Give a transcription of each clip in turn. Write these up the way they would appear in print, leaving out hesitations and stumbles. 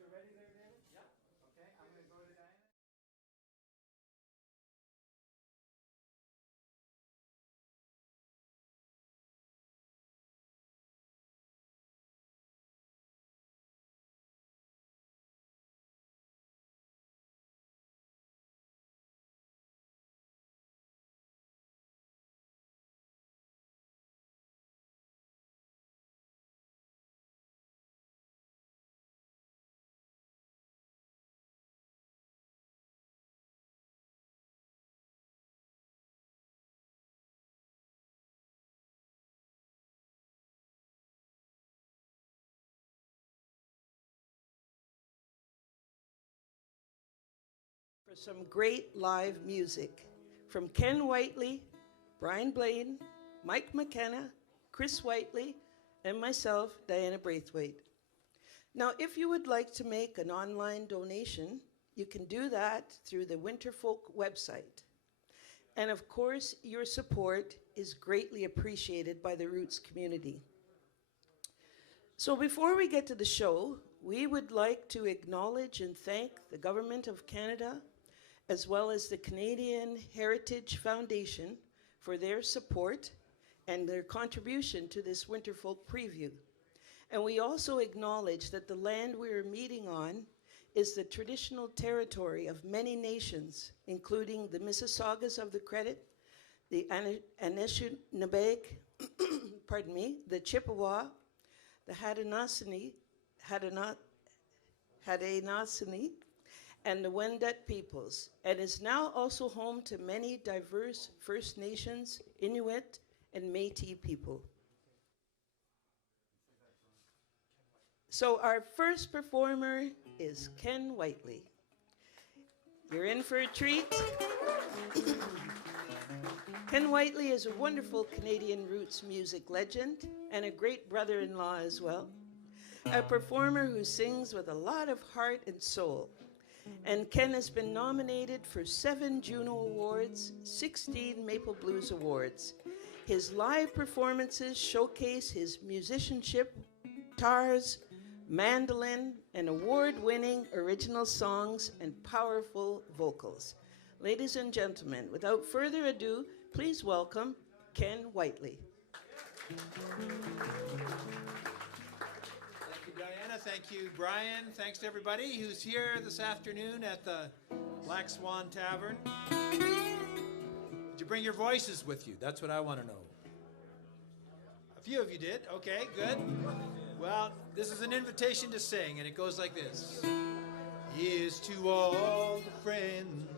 you ready there, David? Yeah. Okay, I'm going to go to Diana. For some great live music from Ken Whiteley, Brian Blain, Mike McKenna, Chris Whiteley, and myself, Diana Braithwaite. Now, if you would like to make an online donation, you can do that through the Winterfolk website. And of course, your support is greatly appreciated by the Roots community. So before we get to the show, we would like to acknowledge and thank the Government of Canada, as well as the Canadian Heritage Foundation for their support and their contribution to this Winterfolk Preview. And we also acknowledge that the land we are meeting on is the traditional territory of many nations, including the Mississaugas of the Credit, the Anishinaabe, pardon me, the Chippewa, the Haudenosaunee, and the Wendat peoples, and is now also home to many diverse First Nations, Inuit, and Métis people. So our first performer is Ken Whiteley. You're in for a treat. Ken Whiteley is a wonderful Canadian roots music legend and a great brother-in-law as well. A performer who sings with a lot of heart and soul. And Ken has been nominated for 7 Juno Awards, 16 Maple Blues Awards. His live performances showcase his musicianship, guitars, mandolin, and award-winning original songs and powerful vocals. Ladies and gentlemen, without further ado, please welcome Ken Whiteley. Diana, thank you, Brian. Thanks to everybody who's here this afternoon at the Black Swan Tavern. Did you bring your voices with you? That's what I want to know. A few of you did. Okay, good. Well, this is an invitation to sing, and it goes like this. Here's to all the friends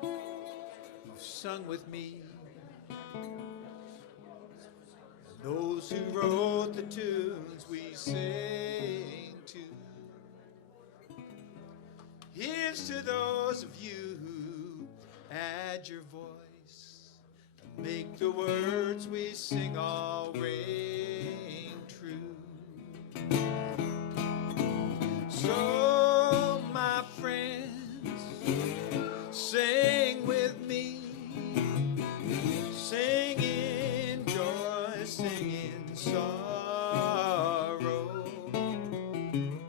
who've sung with me, those who wrote the tunes we sing to. Here's to those of you who add your voice and make the words we sing all ring true. So, my friends, sing with me, sing in joy, sing in sorrow, and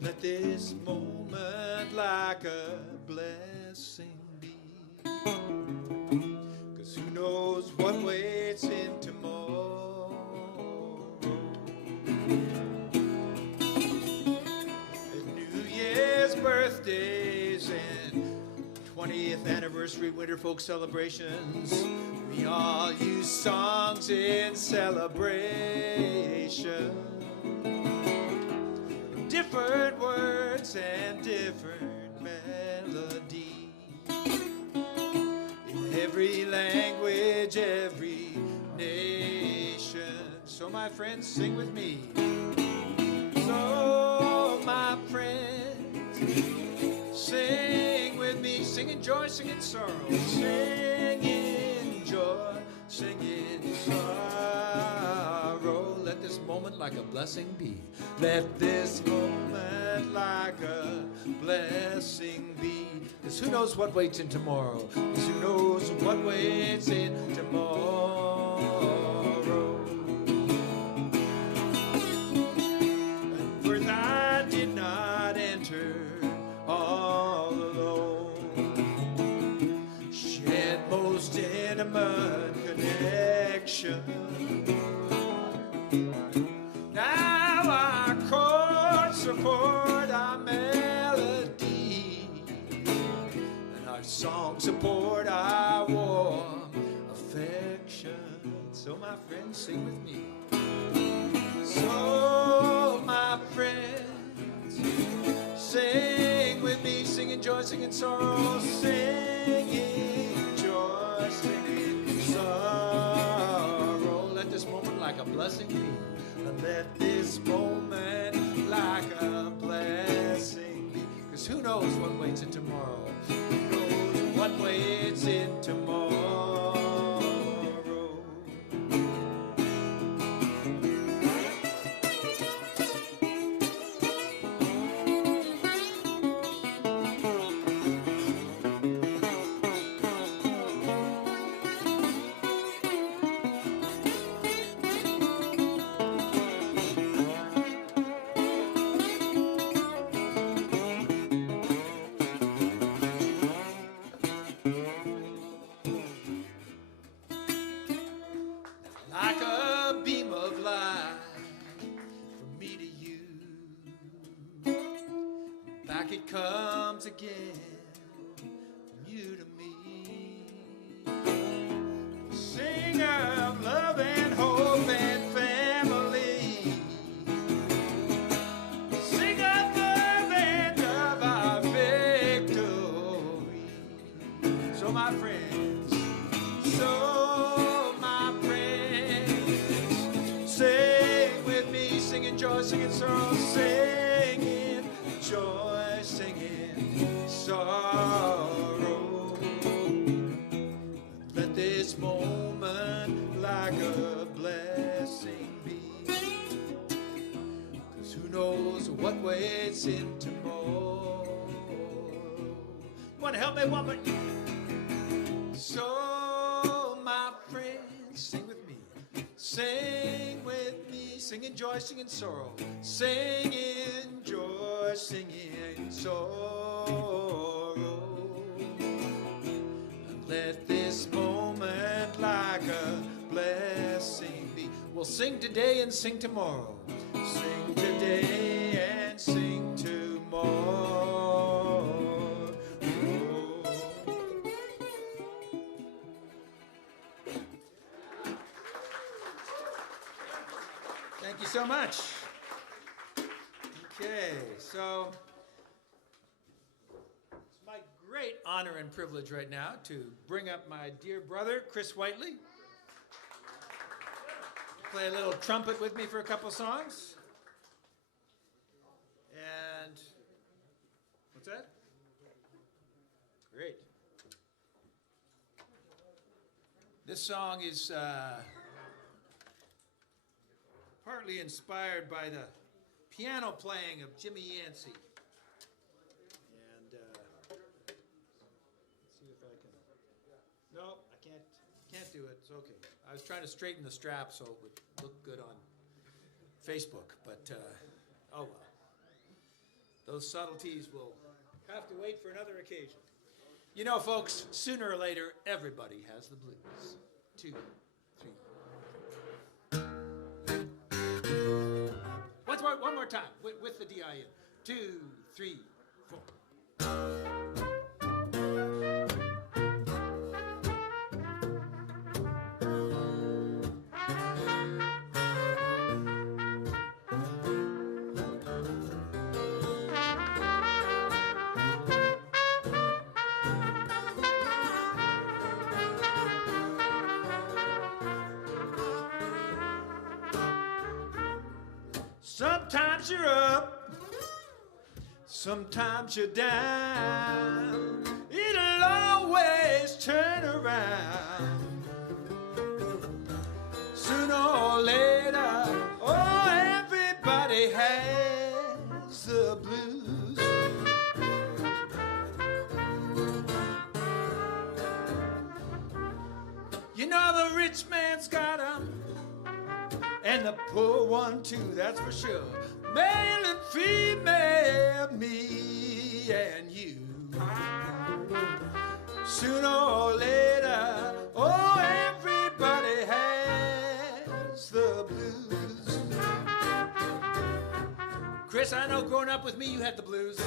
let this moment like a blessing be, 'cause who knows what waits in tomorrow. New Year's birthdays and 20th anniversary Winterfolk celebrations, we all use songs in celebration. Different words and different melody. In every language, every nation. So my friends, sing with me. So my friends, sing with me. Sing in joy, sing in sorrow. Sing in joy, sing in sorrow. Let this moment like a blessing be. Let this moment like a blessing be. 'Cause who knows what waits in tomorrow? 'Cause who knows what waits in tomorrow? And for thine did not enter intimate connection. Now our chords support our melody, and our songs support our warm affection. So my friends, sing with me. So my friends, sing with me, singing joy, singing sorrow, singing joy, singing sorrow. Let this moment like a blessing be. Let this moment like a blessing be. Because who knows what waits in tomorrow? Who knows what waits in tomorrow? Like a beam of light from me to you, back it comes again from you to me. Sing of love and hope and family, sing of love and of our victory. So my friends, so sing with me, singing joy, singing sorrow, singing joy, singing sorrow. Let this moment like a blessing be, 'cause who knows what waits in tomorrow. You want to help me one more? So my friends, sing with me. Sing with me, singing joy, singing sorrow, singing joy, singing sorrow. Let this moment like a blessing be. We'll sing today and sing tomorrow. Sing today and sing tomorrow. Thank you so much. Okay, so it's my great honor and privilege right now to bring up my dear brother, Chris Whiteley. Play a little trumpet with me for a couple songs. And what's that? Great. This song is partly inspired by the piano playing of Jimmy Yancey. And let's see if I can. No, I can't do it. It's okay. I was trying to straighten the strap so it would look good on Facebook, but oh well. Those subtleties will have to wait for another occasion. You know, folks, sooner or later, everybody has the blues. 2, 3. One more time with the DIN. 2, 3, 4. Sometimes you're up, sometimes you're down. It'll always turn around. Sooner or later, oh, everybody has the blues. You know the rich man's got 'em, and the poor one too, that's for sure. Male and female, me and you. Sooner or later, oh, Chris, I know growing up with me, you had the blues.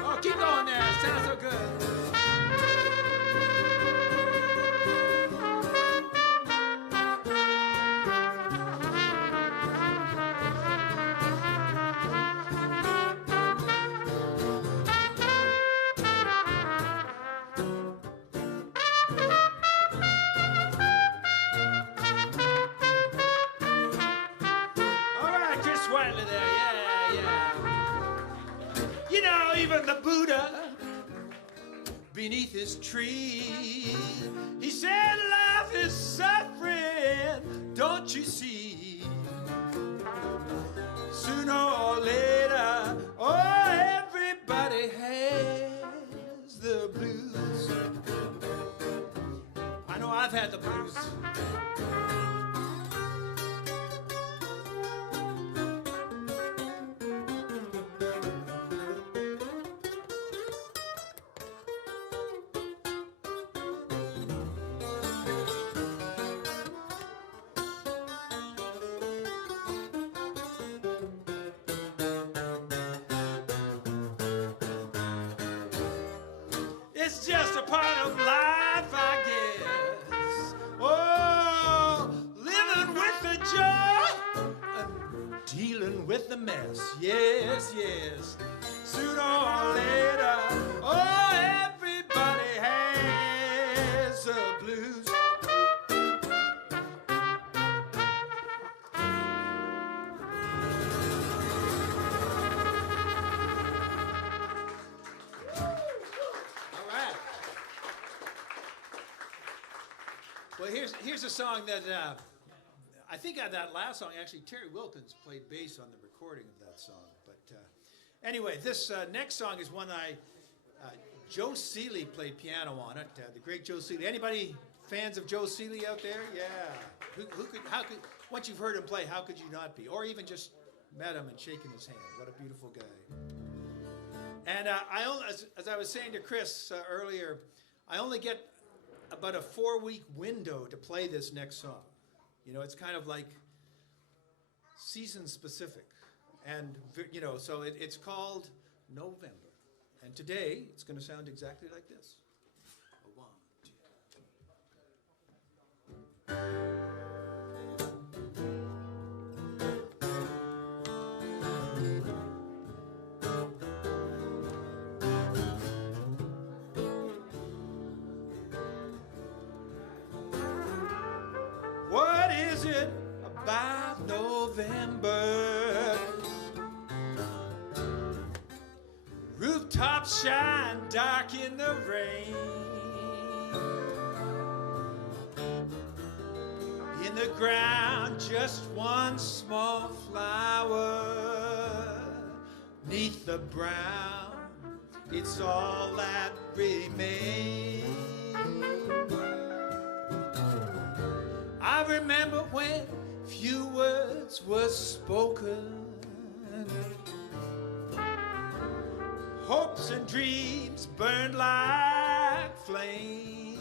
Oh, keep going there. Sounds so good. All right, Chris Whiteley there. Yeah, yeah. You know, even the Buddha beneath his tree, he said life is suffering, don't you see? Sooner or later, oh, everybody has the blues. I know I've had the blues. It's just a part of life, I guess. Oh, living with the joy and dealing with the mess. Yes, yes. Sooner or later, oh, everybody has the blues. Well, here's a song that I think that last song, actually, Terry Wilkins played bass on the recording of that song. But anyway, this next song is one Joe Seeley played piano on it. The great Joe Seeley. Anybody fans of Joe Seeley out there? Yeah. How could once you've heard him play, how could you not be? Or even just met him and shaken his hand. What a beautiful guy. And as I was saying to Chris earlier, I only get about a 4-week window to play this next song. You know, it's kind of like season specific. And, you know, so it's called November. And today, it's going to sound exactly like this. A 1, 2. What is it about November? Rooftops shine dark in the rain. In the ground, just one small flower. 'Neath the brown, it's all that remains. I remember when few words were spoken. Hopes and dreams burned like flames.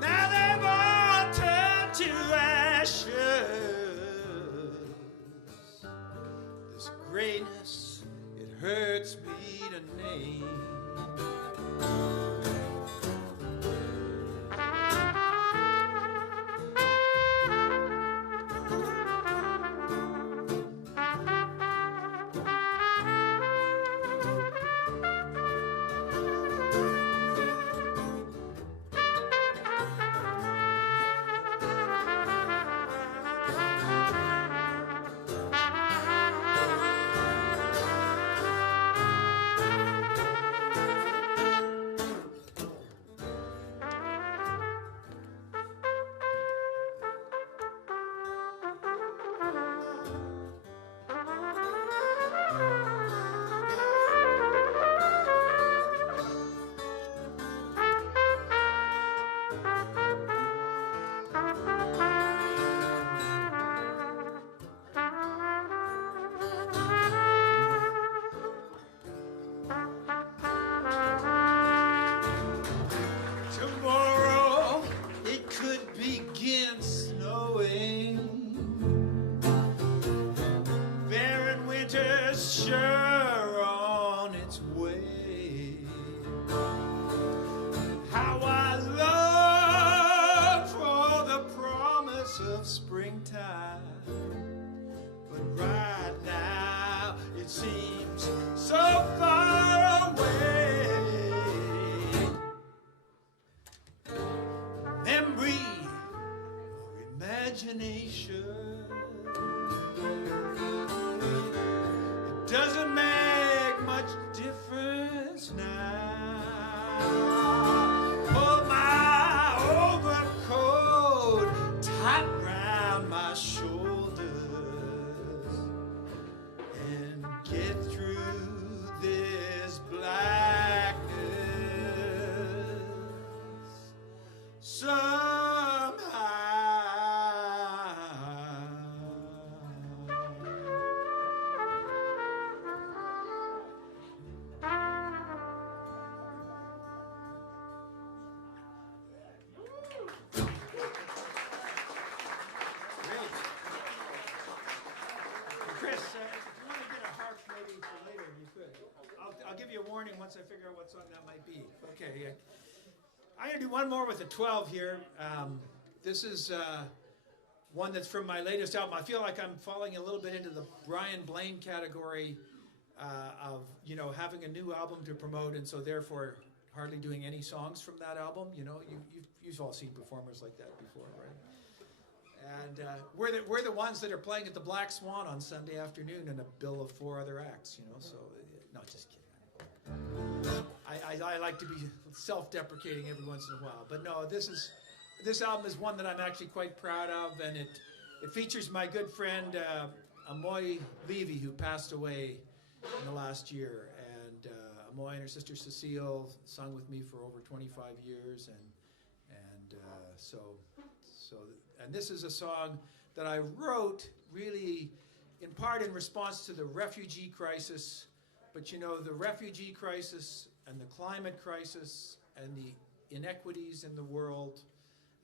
Now they've all turned to ashes. This grayness, it hurts me to name. right now it seems so far away. Memory or imagination, it doesn't make much difference now. Pull my overcoat tight round my shoulders and get through this blackness somehow. Chris, if you want to get a harp maybe for later, you could. I'll give you a warning once I figure out what song that might be. Okay. I'm going to do one more with a 12 here. This is one that's from my latest album. I feel like I'm falling a little bit into the Blain category of, you know, having a new album to promote, and so therefore hardly doing any songs from that album. You know, you've all seen performers like that before, right? And we're the ones that are playing at the Black Swan on Sunday afternoon in a bill of 4 other acts, you know, so, no, just kidding. I like to be self-deprecating every once in a while, but no, this album is one that I'm actually quite proud of, and it features my good friend Amoy Levy, who passed away in the last year, and Amoy and her sister Cecile sung with me for over 25 years, and this is a song that I wrote really in part in response to the refugee crisis, but you know, the refugee crisis and the climate crisis and the inequities in the world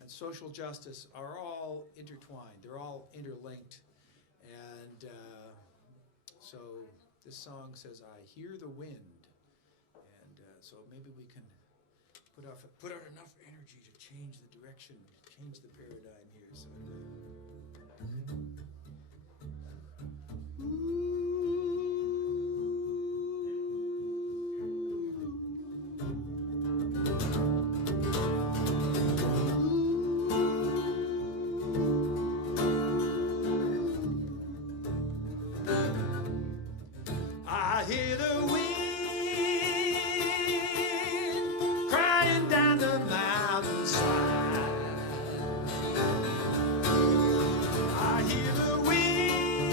and social justice are all intertwined. They're all interlinked. And so this song says, I hear the wind. And so maybe we can put out enough energy to change the direction, change the paradigm here. So I hear the wind crying down the mountainside. I hear the wind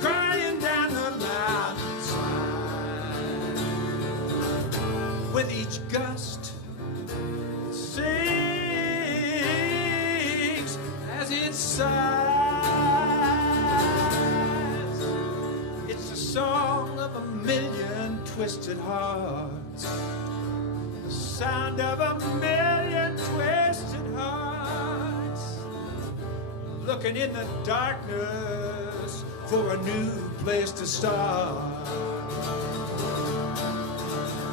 crying down the mountainside. With each gust it sings as it sighs. Song of a million twisted hearts, the sound of a million twisted hearts, looking in the darkness for a new place to start.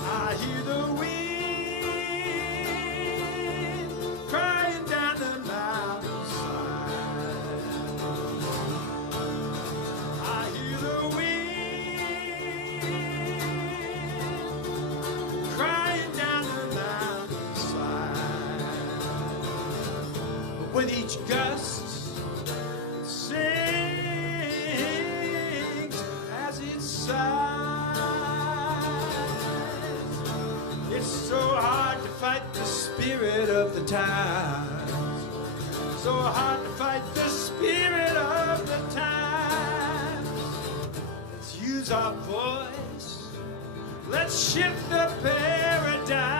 I hear the wind crying down the mountainside. I hear the wind with each gust sings as it sighs. It's so hard to fight the spirit of the times, so hard to fight the spirit of the times. Let's use our voice, let's shift the paradigm.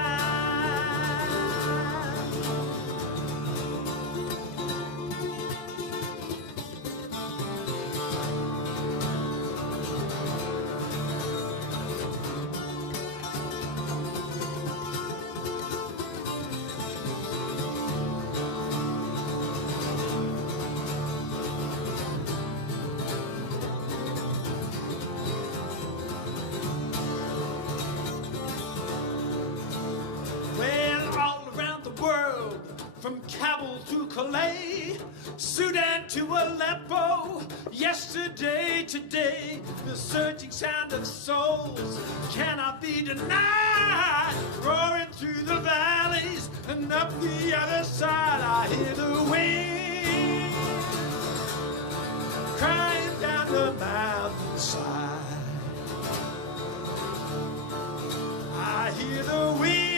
From Kabul to Calais, Sudan went to Aleppo yesterday, today. The surging sound of souls cannot be denied. Roaring through the valleys and up the other side, I hear the wind crying down the mountainside. I hear the wind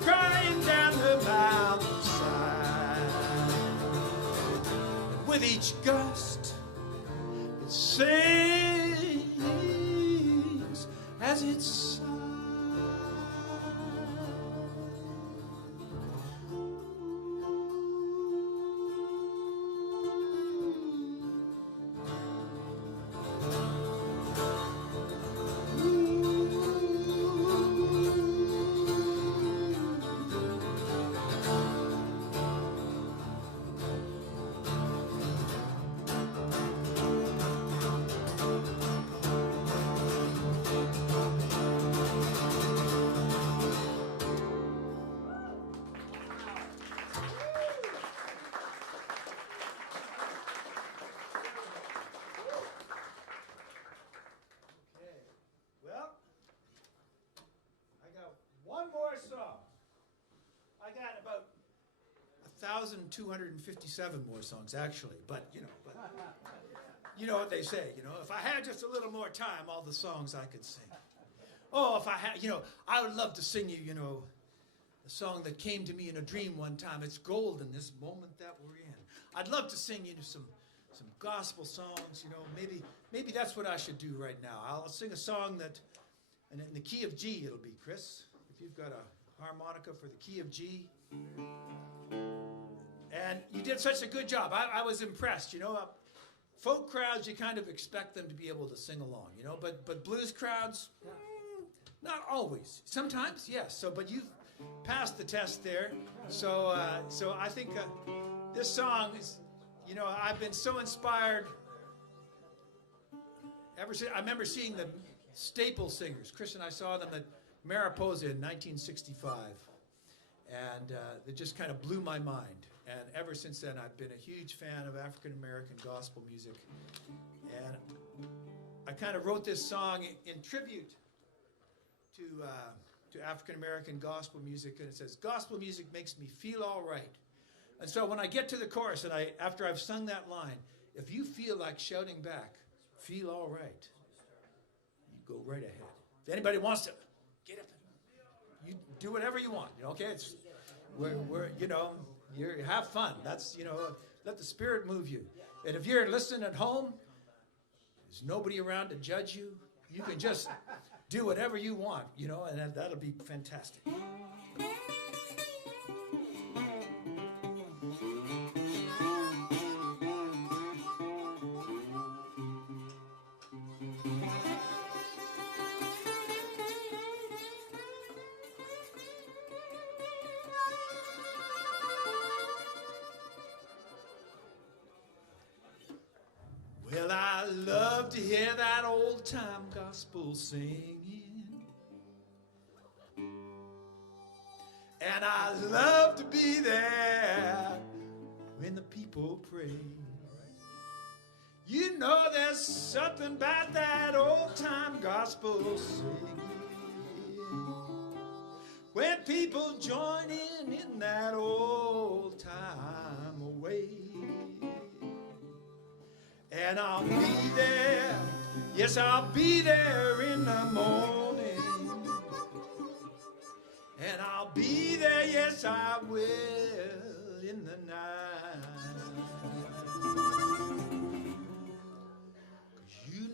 crying down the mountainside. And with each gust, it sings as it sighs. One more song. I got about 1,257 more songs, actually, but you know what they say, if I had just a little more time, all the songs I could sing. Oh, if I had, I would love to sing you, a song that came to me in a dream one time. It's gold in this moment that we're in. I'd love to sing you some gospel songs, maybe that's what I should do right now. I'll sing a song that, and in the key of G it'll be, Chris. If you've got a harmonica for the key of G. And you did such a good job. I was impressed, folk crowds, you kind of expect them to be able to sing along, but blues crowds, not always. Sometimes, yes. But you've passed the test there. So I think this song is, I've been so inspired ever since. I remember seeing the Staple Singers. Chris and I saw them at Mariposa in 1965, and it just kind of blew my mind. And ever since then, I've been a huge fan of African American gospel music. And I kind of wrote this song in tribute to African American gospel music, and it says, "Gospel music makes me feel all right." And so when I get to the chorus, and after I've sung that line, if you feel like shouting back, "Feel all right," you go right ahead. If anybody wants to, get up. You do whatever you want. Okay, it's you have fun. That's let the Spirit move you. And if you're listening at home, there's nobody around to judge you. You can just do whatever you want, and that'll be fantastic. Well, I love to hear that old-time gospel singing, and I love to be there when the people pray. There's something about that old-time gospel singing, when people join in that old-time way. And I'll be there, yes, I'll be there in the morning. And I'll be there, yes, I will, in the night.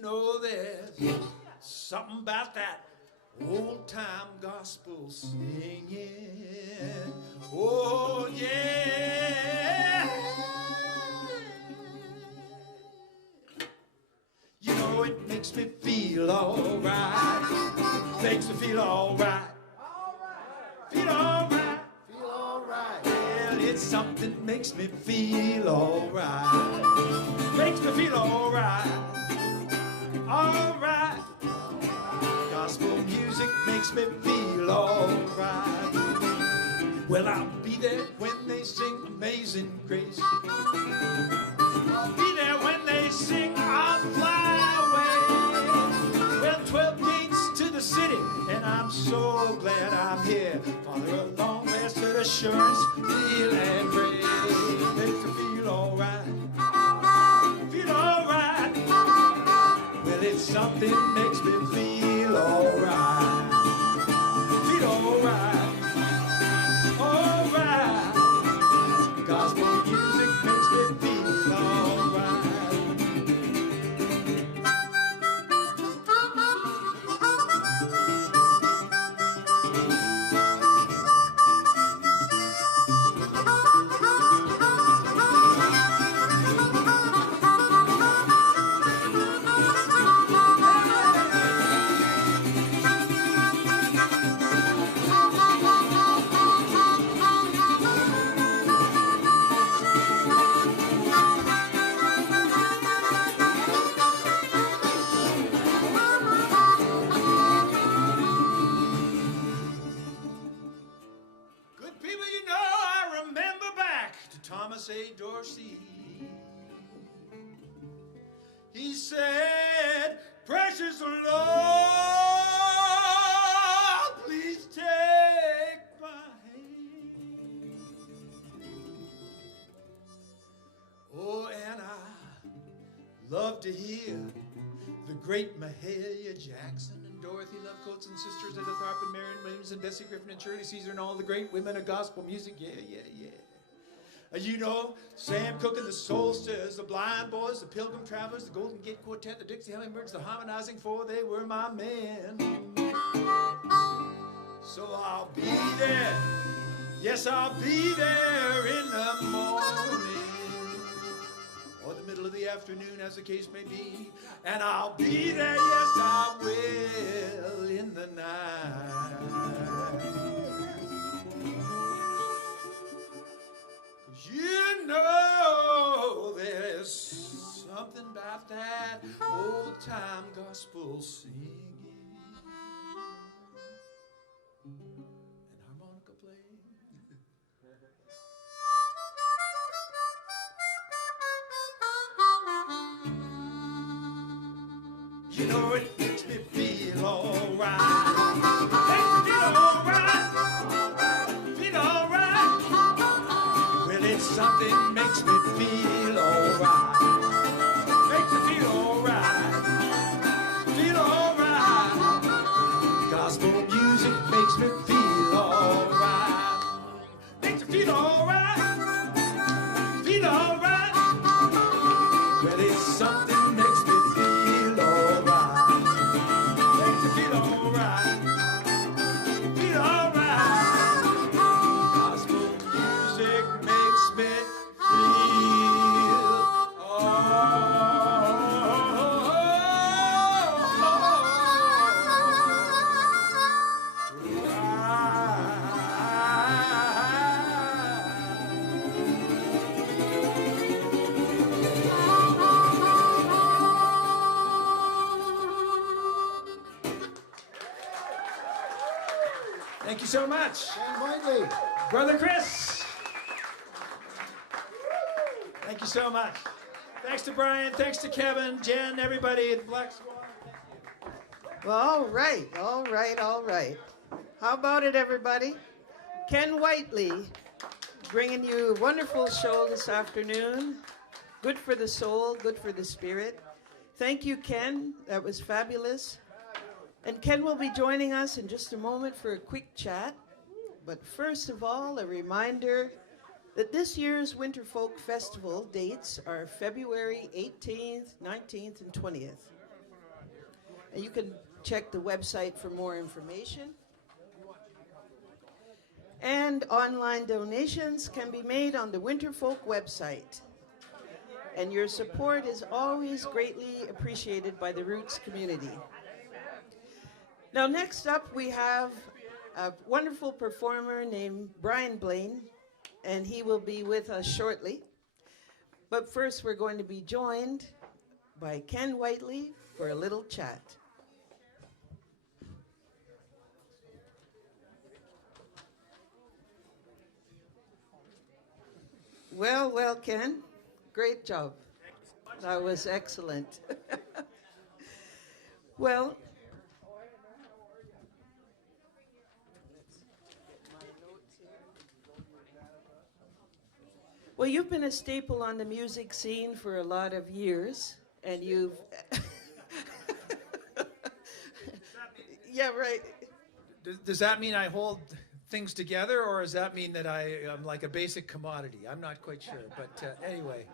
'Cause there's something about that old-time gospel singing. Oh, yeah. It makes me feel all right. Makes me feel all right. Feel all right. Feel all right. Well, it's something makes me feel all right. Makes me feel all right. All right. Gospel music makes me feel all right. Well, I'll be there when they sing Amazing Grace. I'll be there when they sing I'll Fly Away. Well, 12 gates to the city, and I'm so glad I'm here. Father, a long blessed assurance, feel and pray. Makes me feel alright. Feel alright. Well, it's something makes me feel alright. Feel alright. Alright. Gospel music makes me feel alright. Good people, you know, I remember back to Thomas A. Dorsey. He said, precious Lord, please take my hand. Oh, and I love to hear the great Mahalia Jackson and Dorothy Lovecoats and Sisters Edith Harp and Marion Williams and Bessie Griffin and Shirley Caesar and all the great women of gospel music. Yeah, yeah, yeah. You know, Sam Cooke and the Soulsters, the Blind Boys, the Pilgrim Travelers, the Golden Gate Quartet, the Dixie Hummingbirds, the Harmonizing Four, they were my men. So I'll be there, yes, I'll be there in the morning, or the middle of the afternoon, as the case may be, and I'll be there, yes, I will, in the night. 'Cause you know there's something about that old-time gospel singing and harmonica playing. You know it makes me feel alright. Makes me feel alright. Feel alright. Well, it's something makes me feel alright. Makes me feel alright. Feel alright. Gospel music makes me feel alright. Makes me feel alright. Feel alright. Well, it's something makes me feel alright. Makes me feel alright. Feel alright. Gospel music makes me feel Thank you so much. Whiteley. Brother Chris. Thank you so much. Thanks to Brian, thanks to Kevin, Jen, everybody at Black Swan. Well, all right, all right, all right. How about it, everybody? Ken Whiteley bringing you a wonderful show this afternoon. Good for the soul, good for the spirit. Thank you, Ken. That was fabulous. And Ken will be joining us in just a moment for a quick chat. But first of all, a reminder that this year's Winterfolk Festival dates are February 18th, 19th, and 20th. And you can check the website for more information. And online donations can be made on the Winterfolk website. And your support is always greatly appreciated by the Roots community. Now, next up, we have a wonderful performer named Blain, and he will be with us shortly. But first, we're going to be joined by Ken Whiteley for a little chat. Well, well, Ken, great job. That was excellent. Well, well, you've been a staple on the music scene for a lot of years, and you've. Yeah, right. Does that mean I hold things together, or does that mean that I am like a basic commodity? I'm not quite sure, but anyway.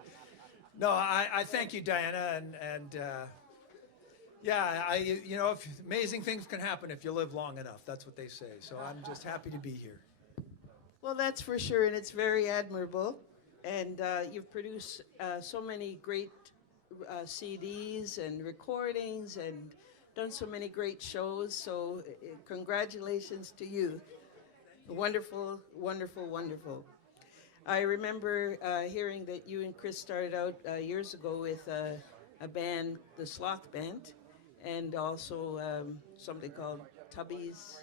No, I thank you, Diana, and yeah, if amazing things can happen if you live long enough. That's what they say. So I'm just happy to be here. Well, that's for sure, and it's very admirable. And you've produced so many great CDs and recordings and done so many great shows. So congratulations to you. Wonderful, wonderful, wonderful. I remember hearing that you and Chris started out years ago with a band, the Sloth Band, and also something called Tubbies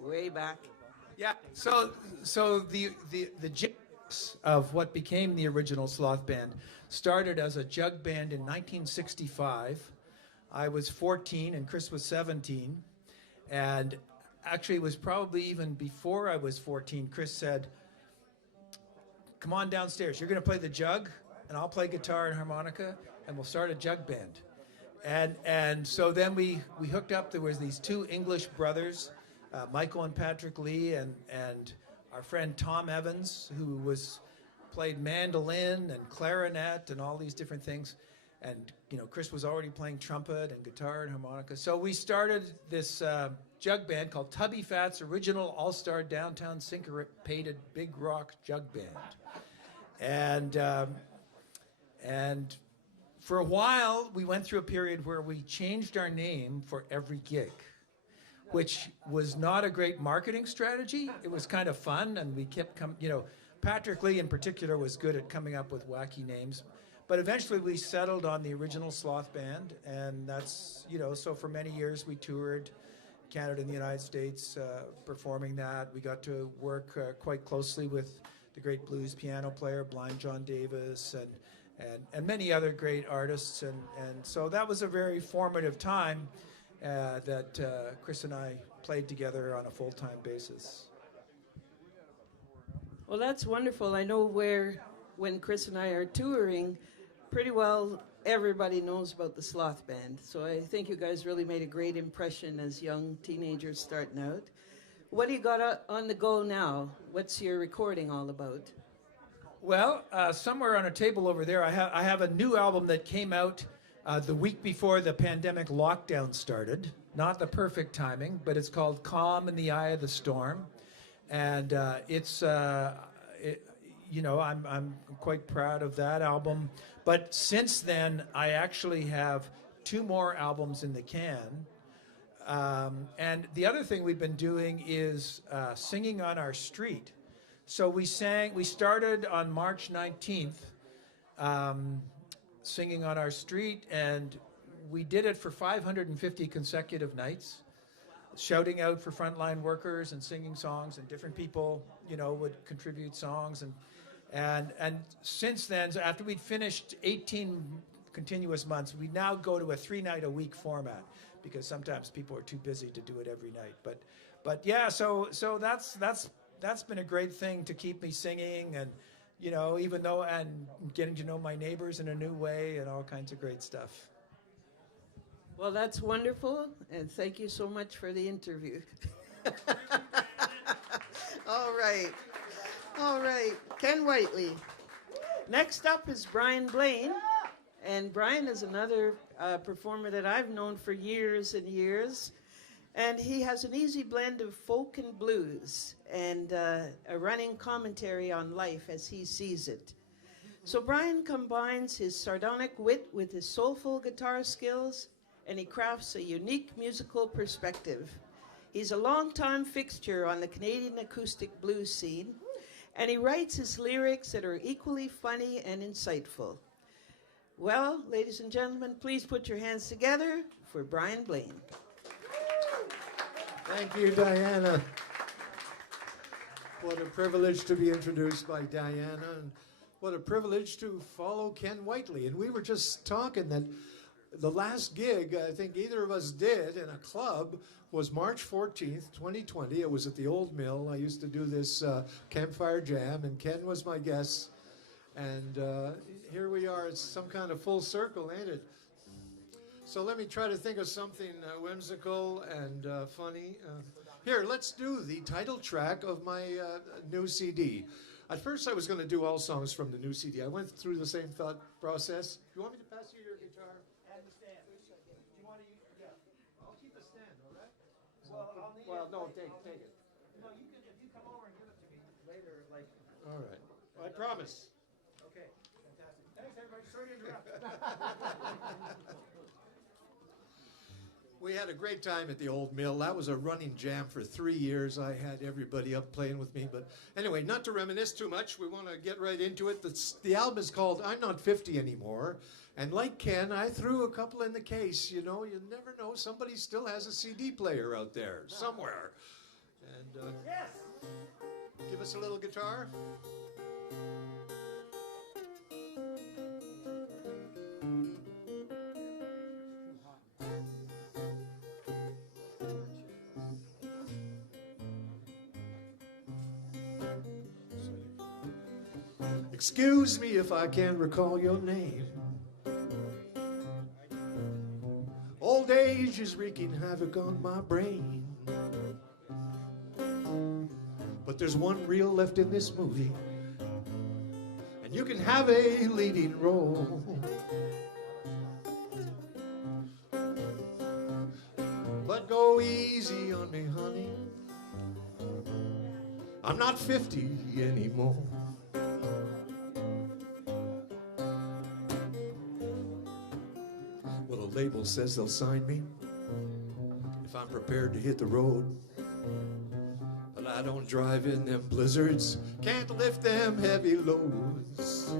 way back. Yeah. So the genesis of what became the original Sloth Band started as a jug band in 1965. I was 14 and Chris was 17, and actually it was probably even before I was 14. Chris said, "Come on downstairs. You're going to play the jug, and I'll play guitar and harmonica, and we'll start a jug band." And so then we hooked up. There was these two English brothers, Michael and Patrick Lee, and our friend Tom Evans, who played mandolin and clarinet and all these different things. And Chris was already playing trumpet and guitar and harmonica. So we started this jug band called Tubby Fat's Original All-Star Downtown Syncopated Big Rock Jug Band. And for a while, we went through a period where we changed our name for every gig, which was not a great marketing strategy. It was kind of fun, and we kept Patrick Lee in particular was good at coming up with wacky names. But eventually we settled on the original Sloth Band, and that's, so for many years we toured Canada and the United States performing that. We got to work quite closely with the great blues piano player, Blain John Davis, and many other great artists. And so that was a very formative time that Chris and I played together on a full-time basis. Well, that's wonderful. I know when Chris and I are touring, pretty well everybody knows about the Sloth Band. So I think you guys really made a great impression as young teenagers starting out. What do you got on the go now? What's your recording all about? Well, somewhere on a table over there, I have a new album that came out the week before the pandemic lockdown started. Not the perfect timing, but it's called Calm in the Eye of the Storm. And I'm quite proud of that album. But since then, I actually have 2 more albums in the can. And the other thing we've been doing is singing on our street. So we started on March 19th, singing on our street, and we did it for 550 consecutive nights, shouting out for frontline workers and singing songs, and different people, would contribute songs. And since then, so after we'd finished 18 continuous months, we now go to a 3-night-a-week format, because sometimes people are too busy to do it every night. But yeah, so that's been a great thing to keep me singing, and even though, and getting to know my neighbors in a new way, and all kinds of great stuff. Well, that's wonderful, and thank you so much for the interview. All right, Ken Whiteley. Next up is Blain, and Brian is another performer that I've known for years and years, and he has an easy blend of folk and blues, and a running commentary on life as he sees it. So Brian combines his sardonic wit with his soulful guitar skills, and he crafts a unique musical perspective. He's a longtime fixture on the Canadian acoustic blues scene, and he writes his lyrics that are equally funny and insightful. Well, ladies and gentlemen, please put your hands together for Blain. Thank you, Diana. What a privilege to be introduced by Diana, and what a privilege to follow Ken Whiteley. And we were just talking that the last gig I think either of us did in a club was March 14th, 2020. It was at the Old Mill. I used to do this campfire jam, and Ken was my guest. And here we are. It's some kind of full circle, ain't it? So let me try to think of something whimsical and funny. Here, let's do the title track of my new CD. At first, I was going to do all songs from the new CD. I went through the same thought process. You want me to pass you your guitar? And the stand. Do you want to use? Yeah. I'll keep the stand, all right? Well, I'll need Well, it. no, take it. No, you can. If you come over and give it to me later, like. All right. I promise. Okay. Fantastic. Thanks, everybody. Sorry to interrupt. We had a great time at the Old Mill. That was a running jam for 3 years. I had everybody up playing with me. But anyway, not to reminisce too much, we want to get right into it. The album is called I'm Not 50 Anymore. And like Ken, I threw a couple in the case. You know, you never know. Somebody still has a CD player out there somewhere. And Yes. give us a little guitar. Excuse me if I can't recall your name. Old age is wreaking havoc on my brain. But there's one reel left in this movie, and you can have a leading role. But go easy on me, honey. I'm not 50 anymore. Well, the label says they'll sign me if I'm prepared to hit the road. But I don't drive in them blizzards, can't lift them heavy loads.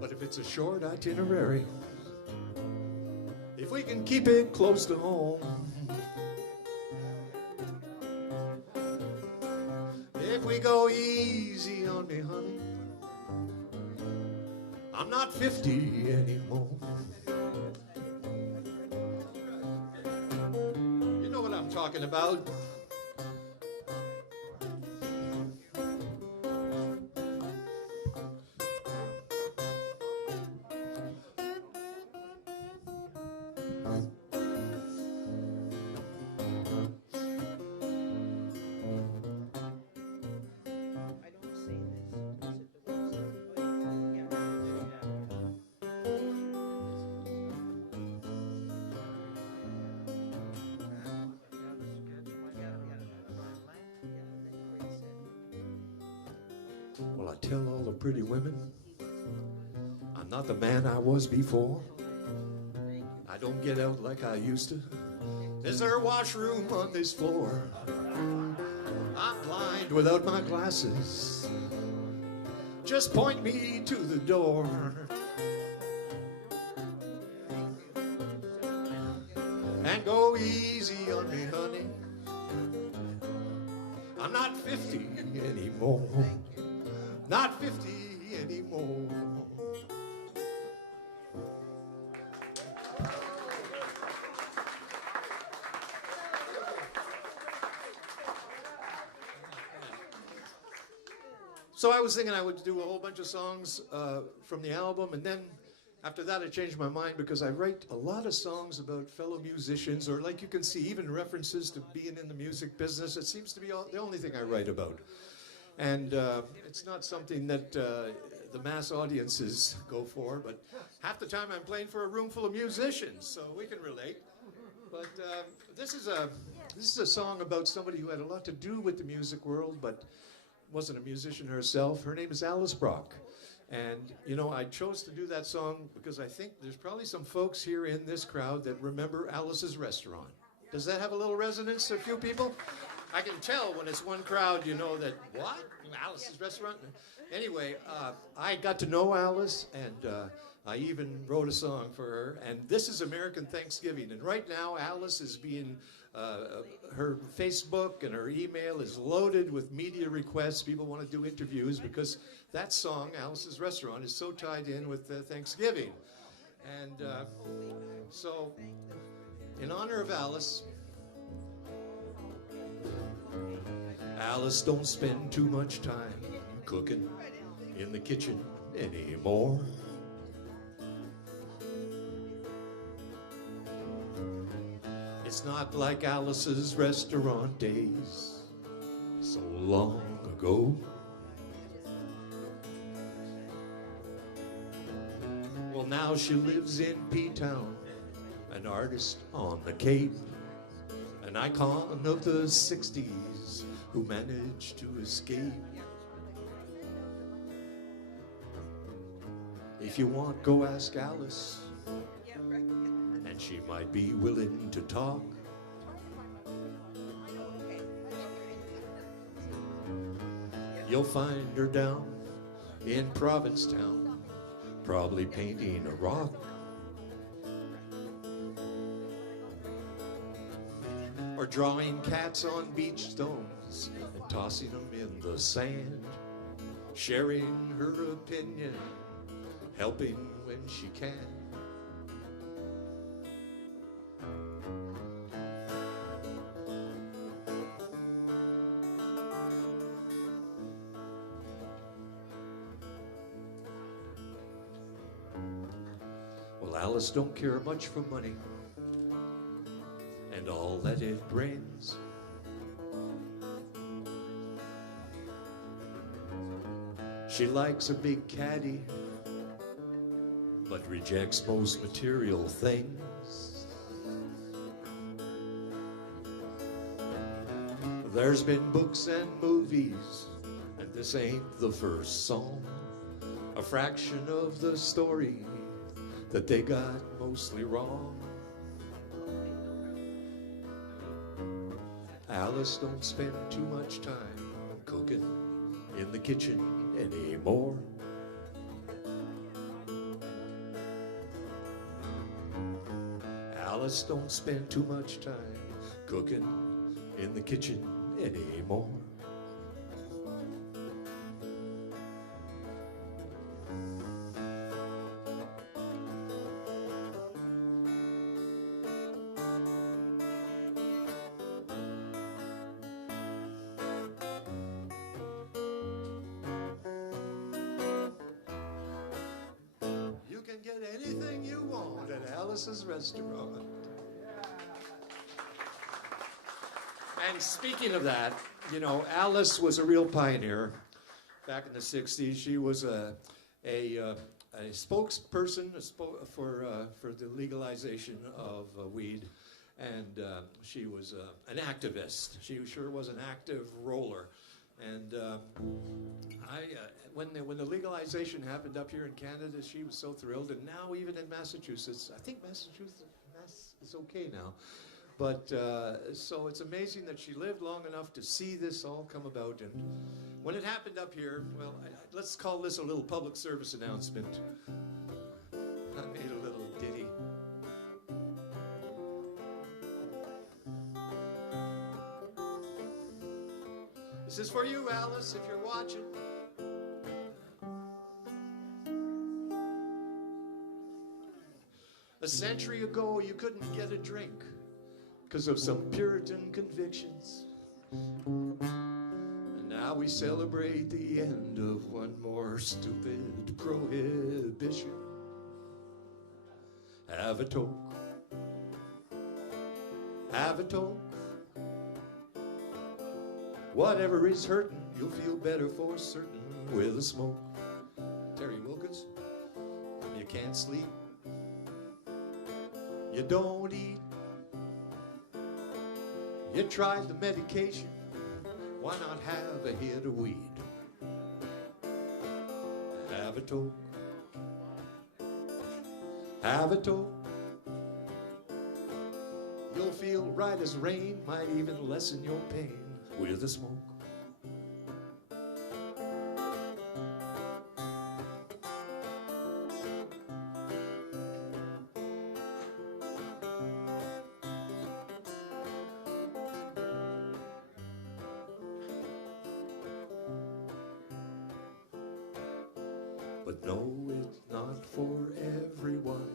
But if it's a short itinerary, if we can keep it close to home, if we go easy on me, honey, I'm not 50 anymore. You know what I'm talking about. Well, I tell all the pretty women I'm not the man I was before. I don't get out like I used to. Is there a washroom on this floor? I'm blind without my glasses. Just point me to the door. And go easy on me, honey. I'm not 50 anymore. Not 50 anymore. So I was thinking I would do a whole bunch of songs from the album, and then after that I changed my mind because I write a lot of songs about fellow musicians, or like you can see, even references to being in the music business. It seems to be the only thing I write about. And it's not something that the mass audiences go for, but half the time I'm playing for a room full of musicians, so we can relate. But this is a song about somebody who had a lot to do with the music world, but wasn't a musician herself. Her name is Alice Brock. And, you know, I chose to do that song because I think there's probably some folks here in this crowd that remember Alice's Restaurant. Does that have a little resonance, a few people? I can tell when it's one crowd, you know that, what? Alice's Restaurant? Anyway, I got to know Alice, and I even wrote a song for her, and this is American Thanksgiving. And right now, Alice is being, her Facebook and her email is loaded with media requests. People want to do interviews because that song, Alice's Restaurant, is so tied in with Thanksgiving. And so, in honor of Alice, Alice don't spend too much time cooking in the kitchen anymore. It's not like Alice's restaurant days so long ago. Well, now she lives in P-Town, an artist on the Cape, an icon of the 60s who managed to escape. If you want, go ask Alice, and she might be willing to talk. You'll find her down in Provincetown, probably painting a rock. Or drawing cats on beach stones and tossing them in the sand, sharing her opinion, helping when she can. Well, Alice don't care much for money and all that it brings. She likes a big caddy, but rejects most material things. There's been books and movies, and this ain't the first song. A fraction of the story that they got mostly wrong. Alice don't spend too much time cooking in the kitchen anymore. Alice don't spend too much time cooking in the kitchen anymore. You can get anything you want at Alice's Restaurant. And speaking of that, you know, Alice was a real pioneer back in the 60s. She was a spokesperson for the legalization of weed, and she was an activist. She sure was an active roller. And when the legalization happened up here in Canada, she was so thrilled. And now even in Massachusetts, I think Massachusetts is okay now. But so it's amazing that she lived long enough to see this all come about. And when it happened up here, well, let's call this a little public service announcement. I made a little ditty. This is for you, Alice, if you're watching. A century ago, you couldn't get a drink because of some Puritan convictions. And now we celebrate the end of one more stupid prohibition. Have a toke. Have a toke. Whatever is hurting, you'll feel better for certain with a smoke. Terry Wilkins, you can't sleep. You don't eat. You tried the medication, why not have a hit of weed? Have a toke. Have a toke. You'll feel right as rain, might even lessen your pain with a smoke. But no, it's not for everyone.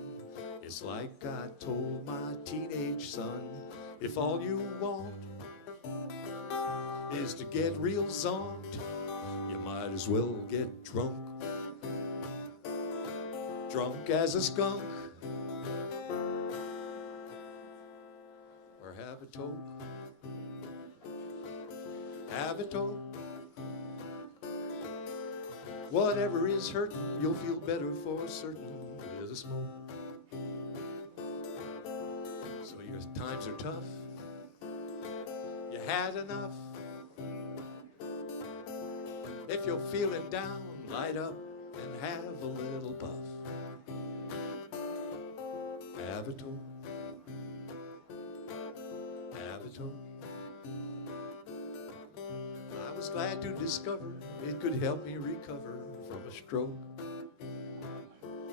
It's like I told my teenage son, if all you want is to get real zonked, you might as well get drunk. Drunk as a skunk, or have a toke. Have a toke. Whatever is hurting, you'll feel better for certain with a smoke. So your times are tough, you had enough. If you're feeling down, light up and have a little puff. Have a toke. Have a toke. I was glad to discover it could help me recover from a stroke.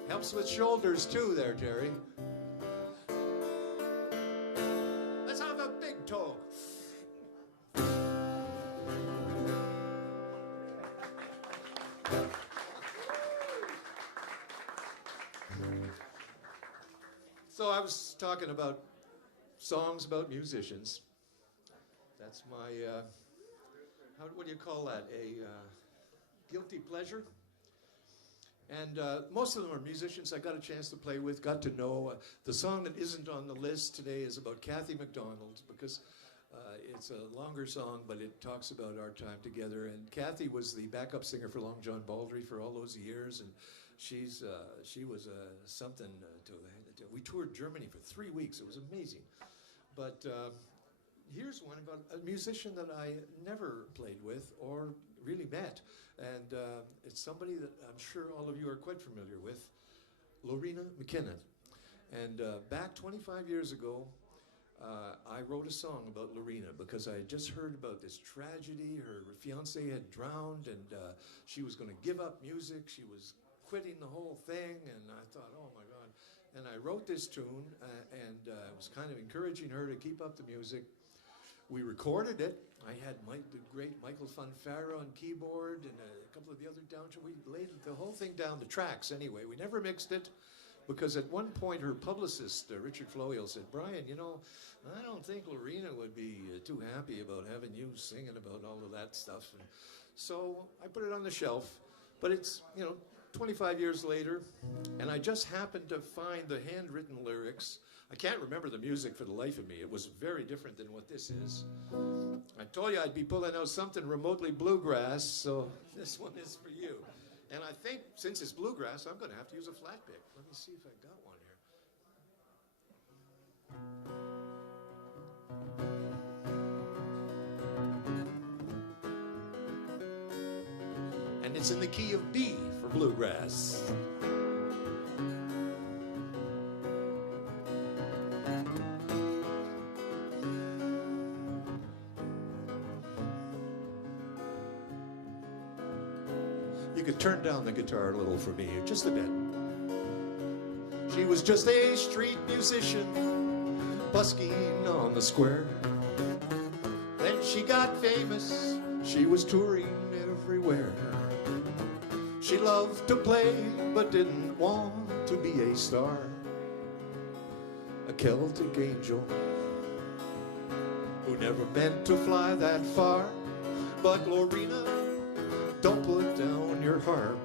Helps with shoulders too there, Terry. Let's have a big toke. So I was talking about songs about musicians. That's my, what do you call that? A guilty pleasure? And most of them are musicians I got a chance to play with, got to know. The song that isn't on the list today is about Kathy McDonald, because it's a longer song, but it talks about our time together. And Kathy was the backup singer for Long John Baldry for all those years, and she was something to. We toured Germany for 3 weeks. It was amazing. But here's one about a musician that I never played with or really met. And it's somebody that I'm sure all of you are quite familiar with, Lorena McKenna. And back 25 years ago, I wrote a song about Lorena because I had just heard about this tragedy. Her fiancé had drowned, and she was going to give up music. She was quitting the whole thing, and I thought, oh my God. And I wrote this tune, and was kind of encouraging her to keep up the music. We recorded it. I had the great Michael Funfaro on keyboard and a couple of the other downtracks. We laid the whole thing down, the tracks anyway. We never mixed it because at one point her publicist, Richard Floyle, said, Brian, you know, I don't think Lorena would be too happy about having you singing about all of that stuff. And so I put it on the shelf. But it's, 25 years later, and I just happened to find the handwritten lyrics. I can't remember the music for the life of me. It was very different than what this is. I told you I'd be pulling out something remotely bluegrass, so this one is for you. And I think since it's bluegrass, I'm going to have to use a flat pick. Let me see if I got one here. And it's in the key of B for bluegrass. You could turn down the guitar a little for me, just a bit. She was just a street musician, busking on the square. Then she got famous, she was touring everywhere. She loved to play, but didn't want to be a star. A Celtic angel who never meant to fly that far. But Lorena, don't put down your harp.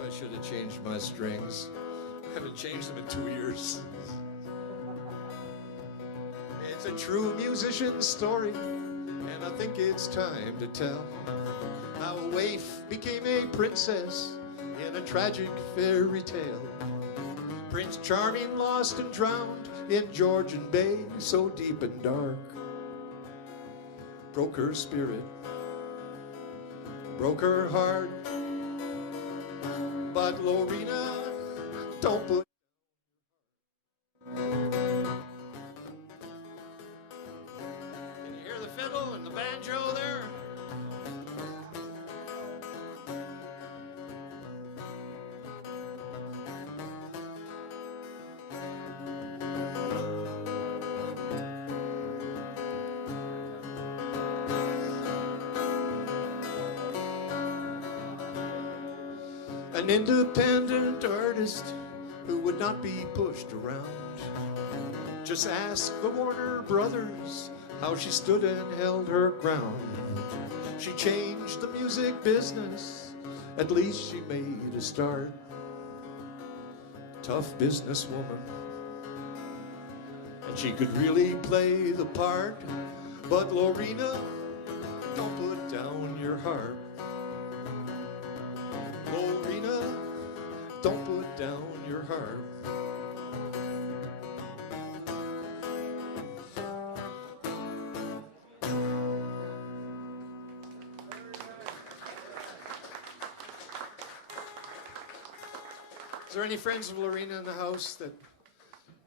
I should have changed my strings. I haven't changed them in 2 years. It's a true musician's story, and I think it's time to tell how a waif became a princess in a tragic fairy tale. Prince Charming lost and drowned in Georgian Bay, so deep and dark. Broke her spirit, broke her heart. Lorena, don't put. Can you hear the fiddle and the banjo there? An independent artist who would not be pushed around. Just ask the Warner Brothers how she stood and held her ground. She changed the music business, at least she made a start. Tough businesswoman, and she could really play the part. But Lorena, don't put down your heart. Lorena, don't put down your heart. Is there any friends of Lorena in the house that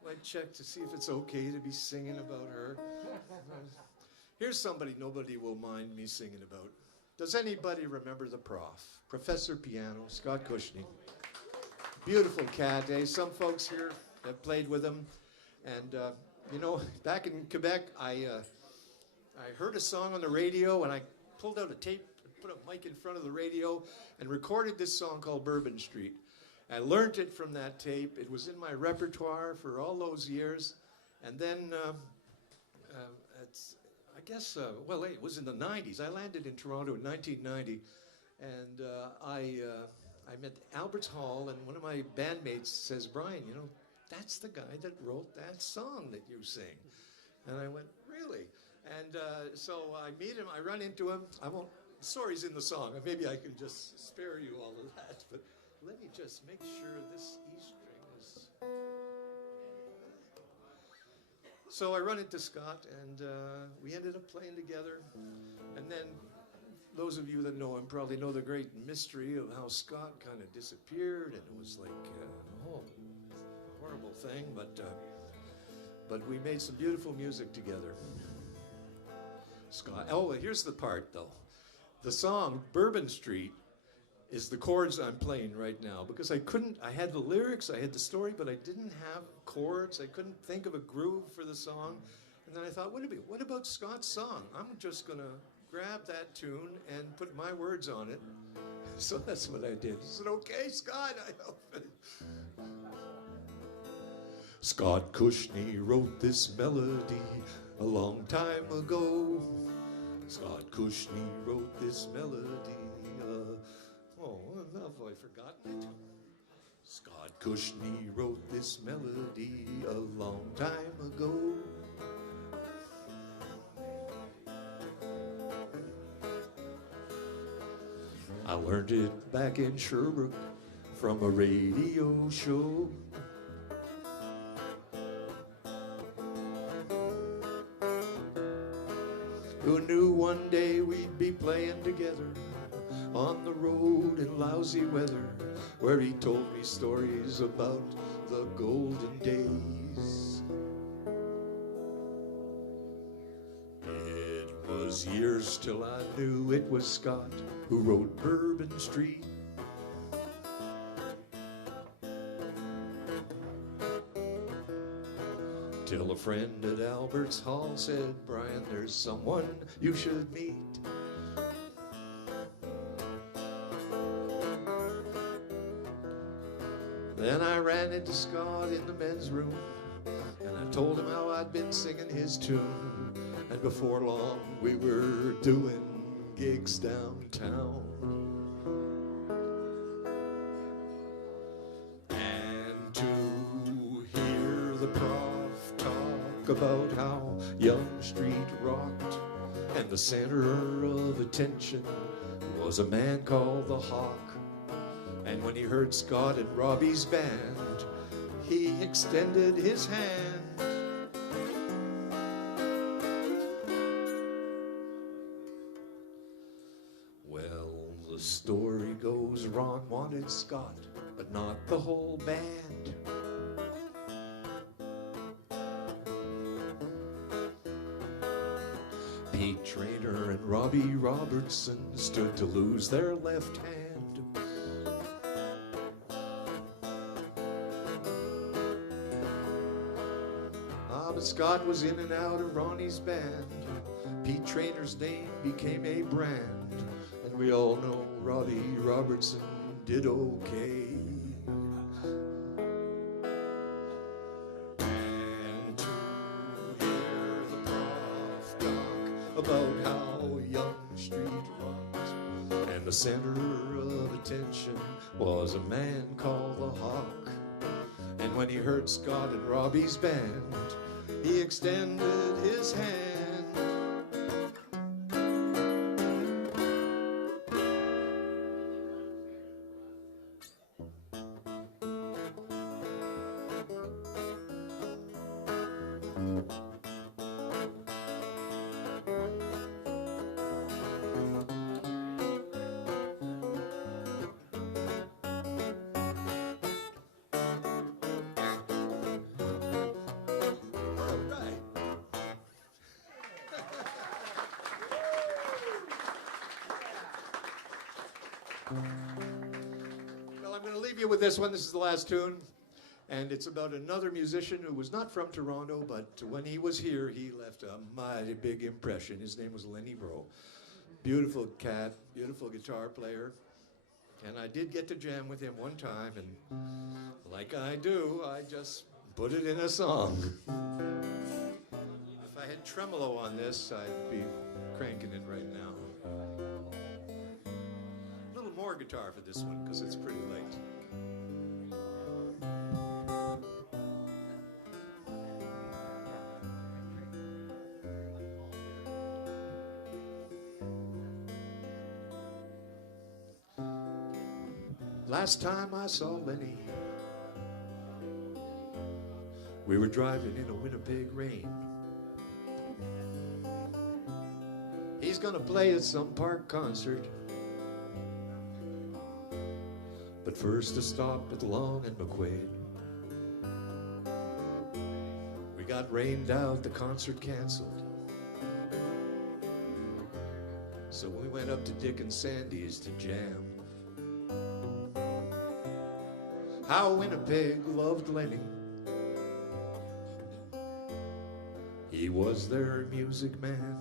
might check to see if it's okay to be singing about her? Here's somebody nobody will mind me singing about. Does anybody remember the prof? Professor Piano, Scott Cushney. Beautiful cat, eh? Some folks here have played with him. And, you know, back in Quebec, I heard a song on the radio, and I pulled out a tape, put a mic in front of the radio, and recorded this song called Bourbon Street. I learned it from that tape. It was in my repertoire for all those years. And then, well, it was in the 90s. I landed in Toronto in 1990, and I met Albert's Hall, and one of my bandmates says, Brian, you know, that's the guy that wrote that song that you sing. And I went, really? And so I meet him, I run into him. The story's in the song. Maybe I can just spare you all of that, but let me just make sure this E string is... So I run into Scott, and we ended up playing together. And then those of you that know him probably know the great mystery of how Scott kind of disappeared, and it was like a horrible thing, but we made some beautiful music together. Scott, oh, here's the part, though. The song, Bourbon Street, is the chords I'm playing right now, because I had the lyrics, I had the story, but I didn't have chords. I couldn't think of a groove for the song. And then I thought, what about Scott's song? I'm just gonna grab that tune and put my words on it. So that's what I did. Is it okay, Scott? I hope. Scott Cushney wrote this melody a long time ago. Scott Cushney wrote this melody. Have I forgotten it? Scott Cushney wrote this melody a long time ago. I learned it back in Sherbrooke from a radio show. Who knew one day we'd be playing together on the road in lousy weather, where he told me stories about the golden days. It was years till I knew it was Scott who wrote Bourbon Street. Till a friend at Albert's Hall said, Brian, there's someone you should meet. Then I ran into Scott in the men's room, and I told him how I'd been singing his tune. And before long, we were doing gigs downtown. And to hear the prof talk about how Young Street rocked, and the center of attention was a man called the Hawk. And when he heard Scott and Robbie's band, he extended his hand. Well, the story goes Ron wanted Scott but not the whole band. Pete Traynor and Robbie Robertson stood to lose their left hand. But Scott was in and out of Ronnie's band. Pete Traynor's name became a brand, and we all know Robbie Robertson did okay. And to hear the prof talk about how Young Street rocked, and the center of attention was a man called the Hawk. And when he heard Scott and Robbie's band, he extended his hand. Well, I'm going to leave you with this one. This is the last tune. And it's about another musician who was not from Toronto, but when he was here, he left a mighty big impression. His name was Lenny Bro. Beautiful cat, beautiful guitar player. And I did get to jam with him one time, and like I do, I just put it in a song. If I had tremolo on this, I'd be cranking it right now. A little more guitar for this one, because it's pretty late. Last time I saw Lenny, we were driving in a Winnipeg rain. He's gonna play at some park concert, but first a stop at Long and McQuaid. We got rained out, the concert canceled, so we went up to Dick and Sandy's to jam. How Winnipeg loved Lenny. He was their music man.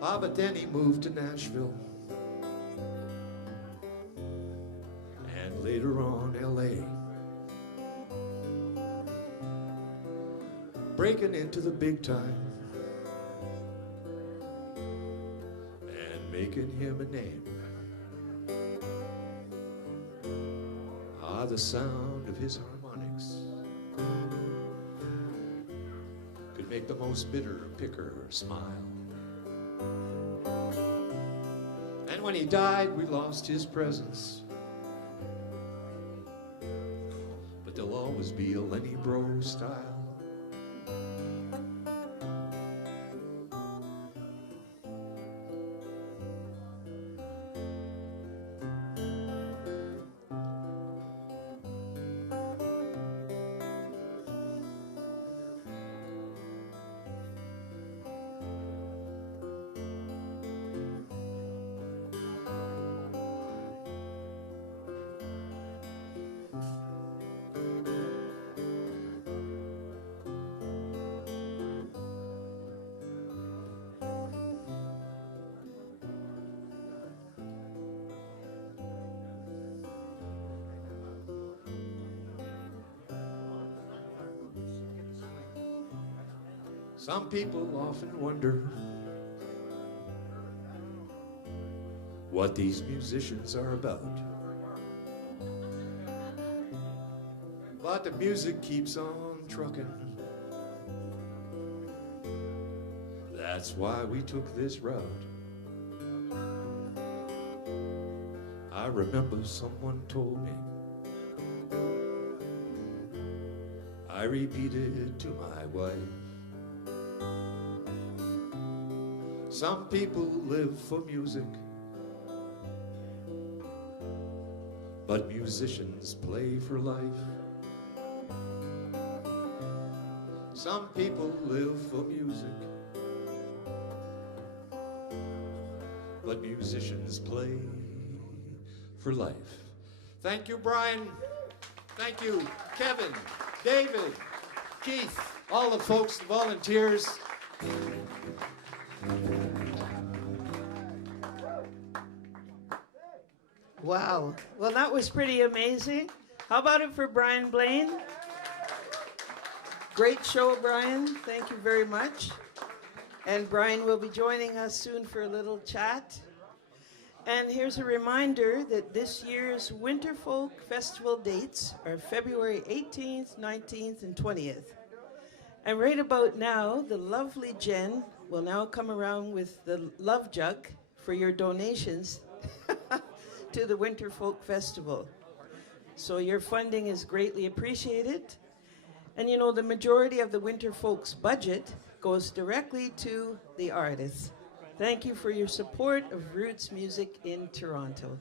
But then he moved to Nashville, and later on LA. Breaking into the big time and making him a name. The sound of his harmonics could make the most bitter picker smile. And when he died, we lost his presence, but there'll always be a Lenny Bro style. Some people often wonder what these musicians are about. But the music keeps on trucking. That's why we took this route. I remember someone told me, I repeated it to my wife. Some people live for music, but musicians play for life. Some people live for music, but musicians play for life. Thank you, Brian. Thank you, Kevin, David, Keith, all the folks, the volunteers. Wow. Well, that was pretty amazing. How about it for Brian Blain? Great show, Brian. Thank you very much. And Brian will be joining us soon for a little chat. And here's a reminder that this year's Winterfolk Festival dates are February 18th, 19th, and 20th. And right about now, the lovely Jen will now come around with the love jug for your donations to the Winterfolk Festival. So your funding is greatly appreciated. And you know, the majority of the Winterfolk's budget goes directly to the artists. Thank you for your support of roots music in Toronto.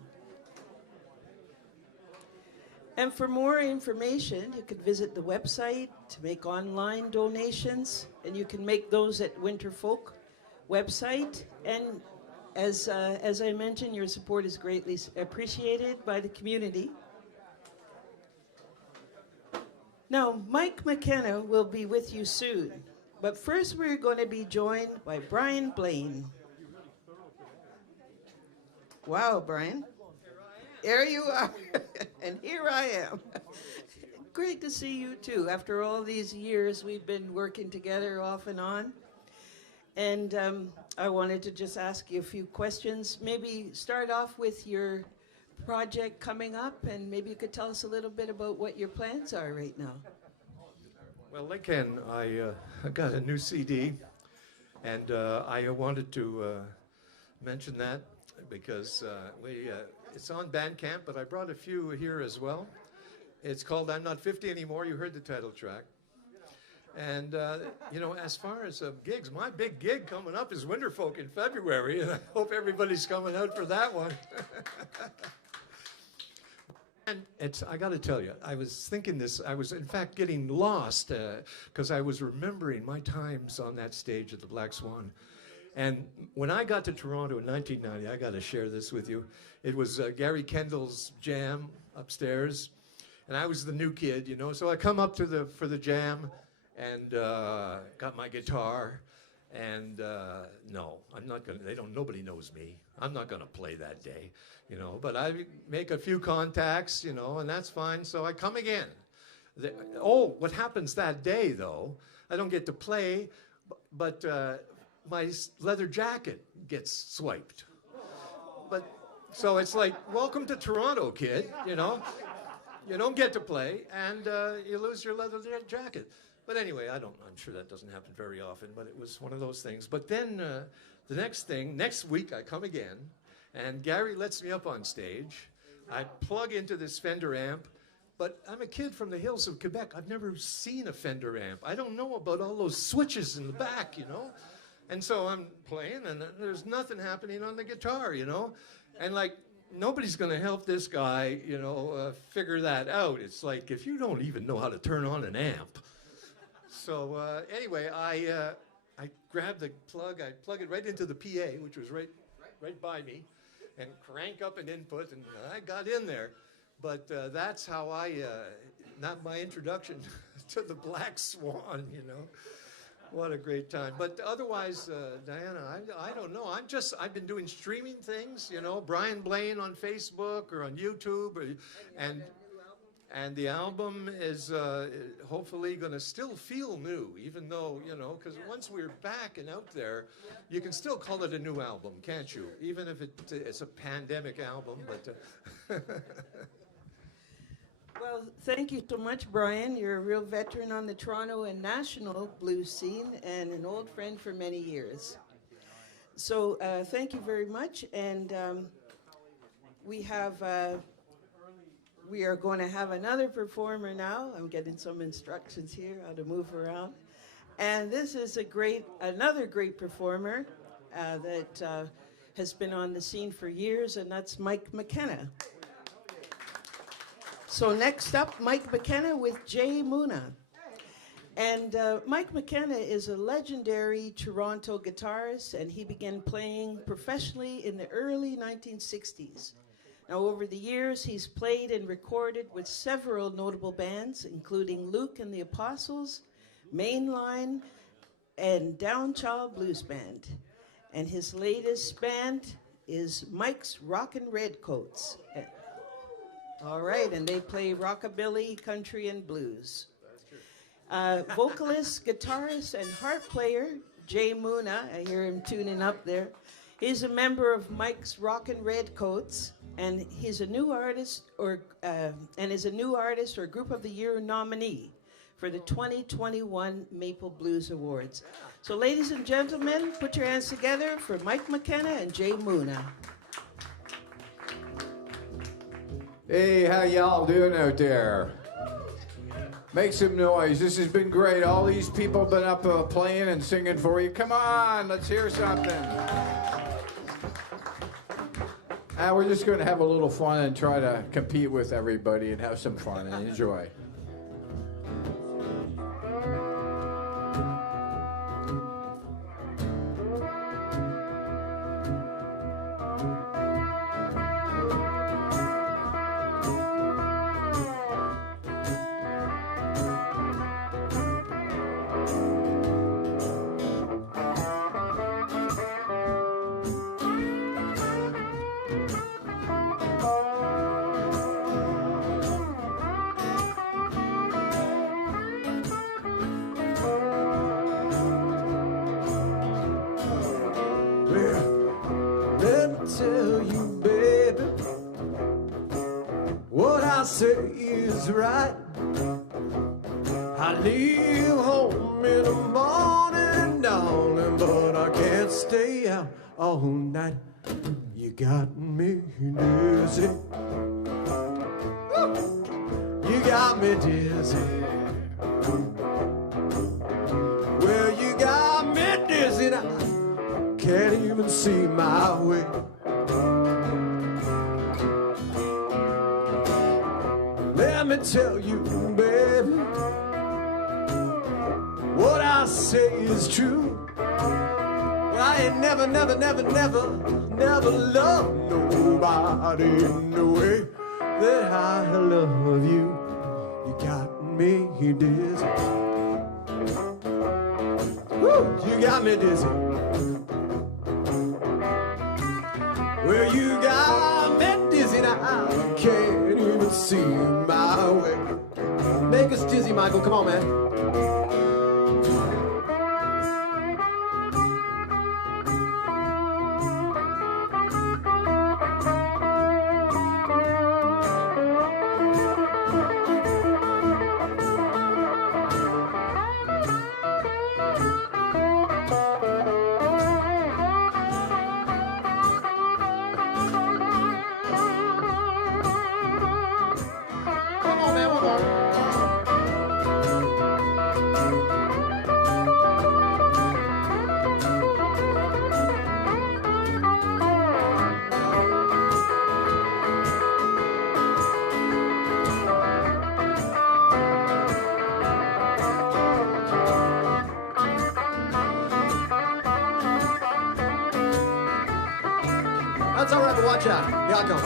And for more information, you can visit the website to make online donations, and you can make those at Winterfolk website. And as I mentioned, your support is greatly appreciated by the community. Now, Mike McKenna will be with you soon, but first we're going to be joined by Brian Blain. Wow, Brian. There you are, and here I am. Great to see you too. After all these years, we've been working together off and on. And I wanted to just ask you a few questions. Maybe start off with your project coming up, and maybe you could tell us a little bit about what your plans are right now. Well, again, I got a new CD, and I wanted to mention that because it's on Bandcamp, but I brought a few here as well. It's called I'm Not 50 Anymore. You heard the title track. And, you know, as far as gigs, my big gig coming up is Winterfolk in February, and I hope everybody's coming out for that one. And I got to tell you, I was thinking this, I was in fact getting lost because I was remembering my times on that stage at the Black Swan. And when I got to Toronto in 1990, I got to share this with you. It was Gary Kendall's jam upstairs, and I was the new kid, you know. So I come up to for the jam, and got my guitar, and no, I'm not gonna. Nobody knows me. I'm not gonna play that day, you know. But I make a few contacts, you know, and that's fine. So I come again. What happens that day though? I don't get to play, but my leather jacket gets swiped. But so it's like, welcome to Toronto, kid. You know, you don't get to play, and you lose your leather jacket. But anyway, I'm sure that doesn't happen very often, but it was one of those things. But then the next week I come again, and Gary lets me up on stage. I plug into this Fender amp, but I'm a kid from the hills of Quebec. I've never seen a Fender amp. I don't know about all those switches in the back, you know? And so I'm playing, and there's nothing happening on the guitar, you know? And like, nobody's going to help this guy, you know, figure that out. It's like, if you don't even know how to turn on an amp. So anyway, I grabbed the plug, I plug it right into the PA, which was right by me, and crank up an input, and I got in there. But that's how not my introduction to the Black Swan, you know. What a great time. But otherwise, Diana, I don't know. I've been doing streaming things, you know, Brian Blain on Facebook or on YouTube, and the album is hopefully going to still feel new, even though, you know, because once we're back and out there, you can still call it a new album, can't you? Even if it's a pandemic album, but... Well, thank you so much, Brian. You're a real veteran on the Toronto and national blues scene and an old friend for many years. So thank you very much. And we are going to have another performer now. I'm getting some instructions here how to move around. And this is another great performer that has been on the scene for years, and that's Mike McKenna. So next up, Mike McKenna with Jay Moonah. And Mike McKenna is a legendary Toronto guitarist, and he began playing professionally in the early 1960s. Now, over the years, he's played and recorded with several notable bands, including Luke and the Apostles, Mainline, and Downchild Blues Band. And his latest band is Mike's Rockin' Redcoats. All right, and they play rockabilly, country, and blues. Vocalist, guitarist, and harp player, Jay Moonah, I hear him tuning up there. He's a member of Mike's Rockin' Redcoats, and he's a new artist, or Group of the Year nominee for the 2021 Maple Blues Awards. So, ladies and gentlemen, put your hands together for Mike McKenna and Jay Moonah. Hey, how y'all doing out there? Make some noise. This has been great. All these people have been up playing and singing for you. Come on, let's hear something. We're just going to have a little fun and try to compete with everybody and have some fun and enjoy. Tell you, baby, what I say is right. I leave home in the morning, darling, but I can't stay out all night. You got me dizzy. You got me dizzy. Well, you got me dizzy now. Can't even see my way. Let me tell you, baby, what I say is true. I ain't never loved nobody in the way that I love you. You got me dizzy. Woo, you got me dizzy. Well, you got me dizzy now. I can't even see my way. Make us dizzy, Michael. Come on, man. That's all right, but watch out. Here I come.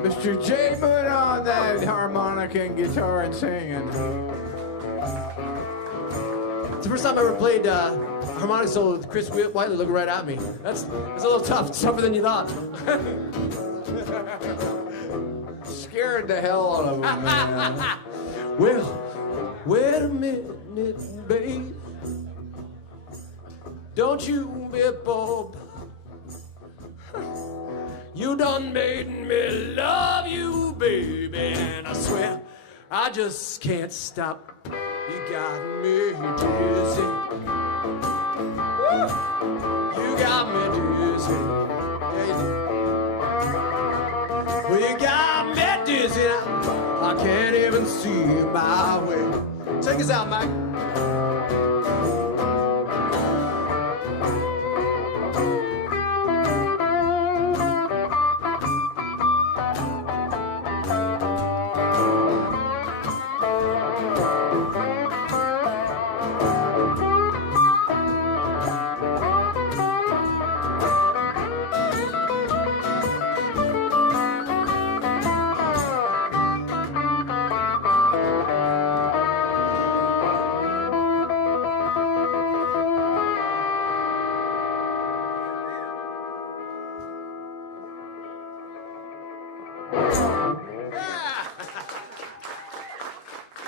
Mr. J. Moonah on that harmonica. harmonica and guitar and singing. It's the first time I ever played harmonic solo with Chris Whiteley looking right at me. That's a little tough. It's tougher than you thought. Scared the hell out of him, man. Well, wait a minute, babe. Don't you be bold. You done made me love you, baby, and I swear I just can't stop. You got me dizzy. Woo! You got me dizzy. Yeah, you do. Well, you got me dizzy. I can't even see my way. Take us out, Mike.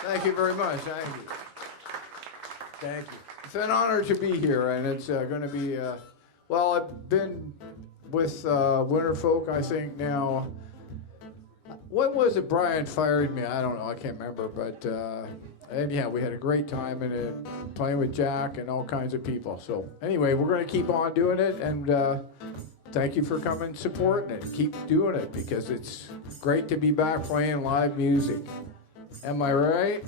Thank you very much. Thank you. Thank you. It's an honor to be here, and it's going to be, well, I've been with Winterfolk, I think, now. What was it Brian fired me? I don't know. I can't remember. But, and yeah, we had a great time in it, playing with Jack and all kinds of people. So anyway, we're going to keep on doing it, and thank you for coming, supporting it. Keep doing it, because it's great to be back playing live music. Am I right?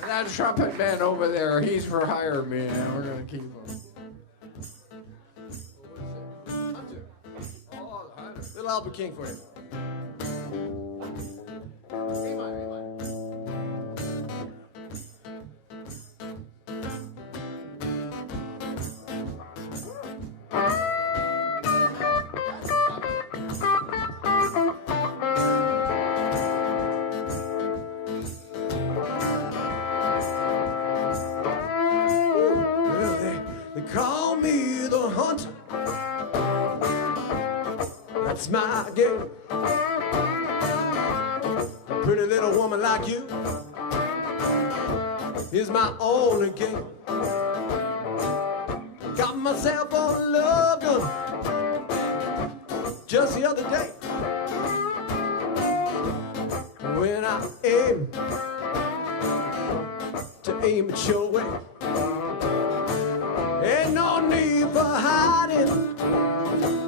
That trumpet man over there, he's for hire, man. We're going to keep him. Little Albert King for you. Call me the hunter. That's my game. A pretty little woman like you is my only game. Got myself a love gun just the other day. When I aim to aim at your way. Ain't no need for hiding,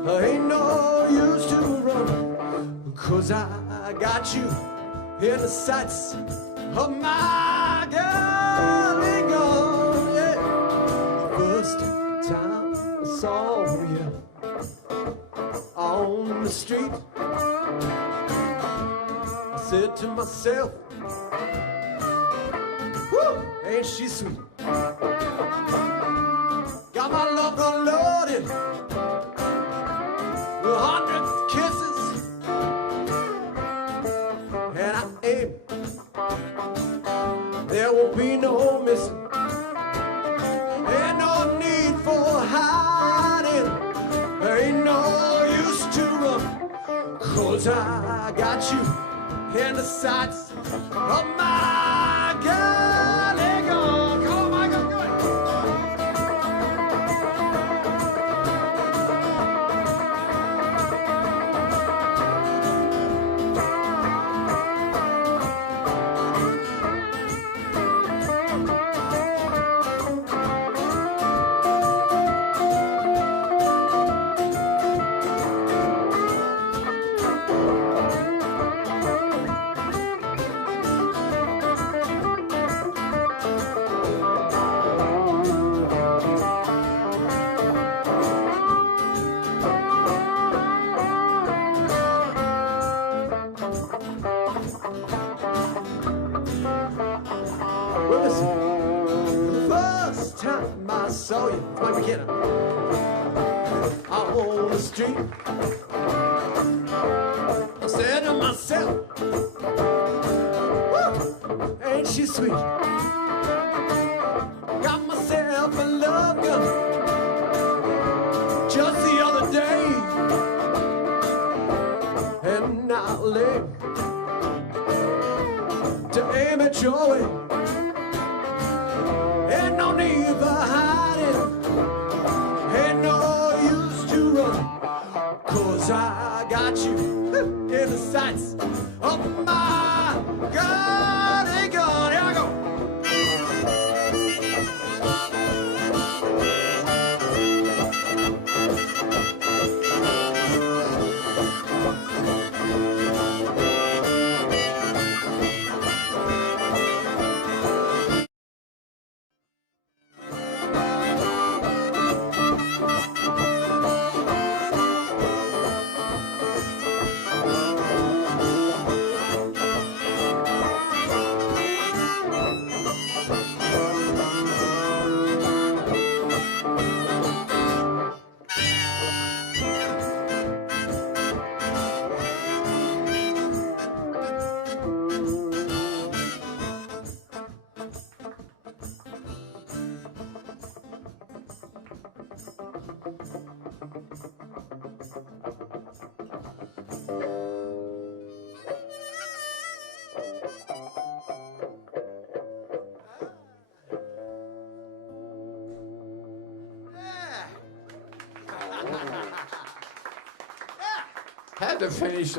ain't no use to run, 'cause I got you in the sights of my gun. Yeah. First time I saw you on the street, I said to myself, whoo, ain't she sweet? Got my love gun loaded with 100 kisses, and I aim. There won't be no missing. Ain't no need for hiding. There ain't no use to run, 'cause I got you in the sights of my gun. Let go. Come on, Michael, go ahead. Well, listen, the first time I saw you, it's my McKenna, out on the street, I said to myself, myself. Woo! Ain't she sweet? Got myself a love gun just the other day, and I lay to aim at your way. Ain't no need for hiding, ain't no use to run, 'cause I got you in the sights of my gun. Hey, gun, here I go.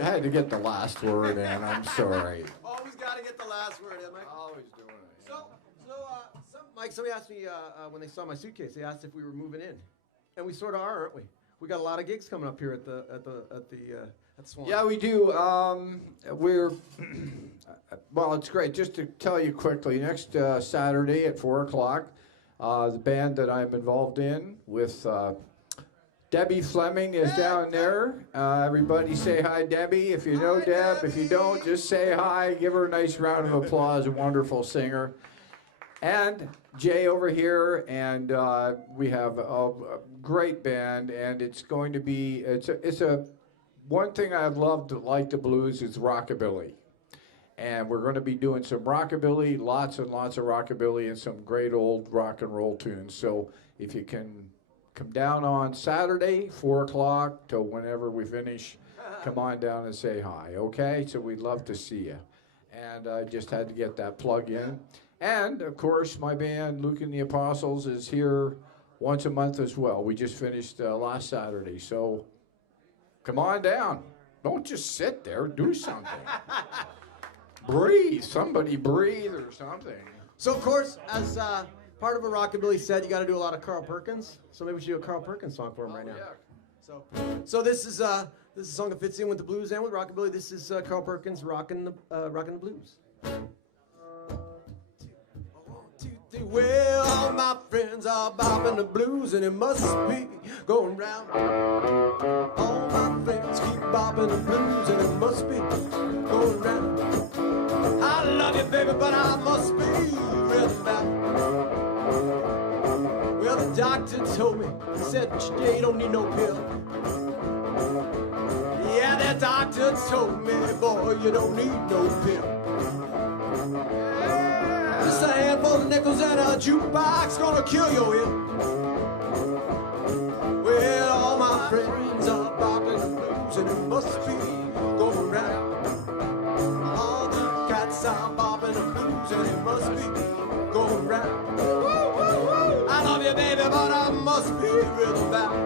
Had to get the last word in. I'm sorry. Always got to get the last word in, Mike. Always doing it. Mike, somebody asked me when they saw my suitcase, they asked if we were moving in. And we sort of are, aren't we? We got a lot of gigs coming up here at the Swan. Yeah, we do. We're well. It's great. Just to tell you quickly, next Saturday at 4:00, the band that I'm involved in with Debbie Fleming is down there. Everybody say hi, Debbie. If you know Deb, if you don't, just say hi. Give her a nice round of applause. A wonderful singer. And Jay over here, and we have a great band, and it's going to be. It's a one thing I've loved like the blues is rockabilly. And we're going to be doing some rockabilly, lots and lots of rockabilly, and some great old rock and roll tunes. So if you can come down on Saturday, 4:00 till whenever we finish, come on down and say hi, okay? So we'd love to see you. And I just had to get that plug in. And, of course, my band, Luke and the Apostles, is here once a month as well. We just finished last Saturday, so come on down. Don't just sit there. Do something. Breathe. Somebody breathe or something. So, of course, as part of a rockabilly set, you got to do a lot of Carl Perkins. So maybe we should do a Carl Perkins song for him right now. Yeah. So this is a song that fits in with the blues and with rockabilly. This is Carl Perkins rocking the blues. Well, all my friends are bopping the blues, and it must be going round. All my friends keep bopping the blues, and it must be going round. I love you, baby, but I must be rhythm bound. Well, the doctor told me, he said, yeah, you don't need no pill. Yeah, the doctor told me, boy, you don't need no pill. Just a handful of nickels and a jukebox gonna kill your hip. Well, all my friends are bopping the blues, and it must be going round. All the cats are bopping the blues, and it must be going round. I love you, baby, but I must be rhythm bound.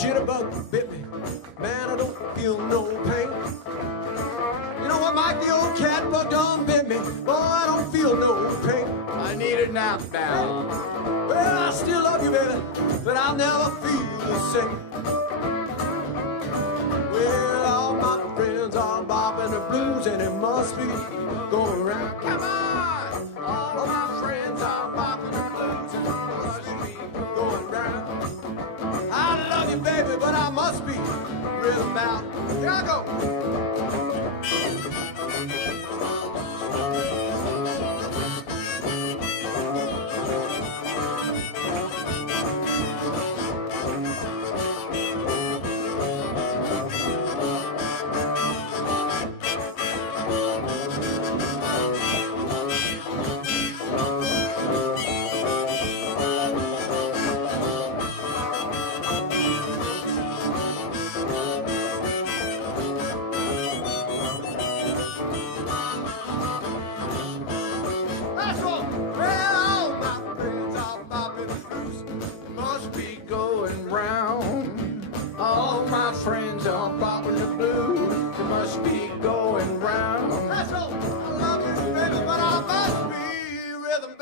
Jitterbug bit me, man, I don't feel no pain. You know what, Mike, the old cat bug done bit me, boy, I don't feel no pain. I need a nap now. Well, I still love you, you, baby, but I'll never feel the same. Well, all my friends are bopping the blues, and it must be going round. Come on! All of my friends are bopping the blues, and it must be going round. I love you, baby, but I must be rhythm bound. Here I go. Friends are bopping the blues. It must be going round. That's all. I love you, baby, but I must be rhythm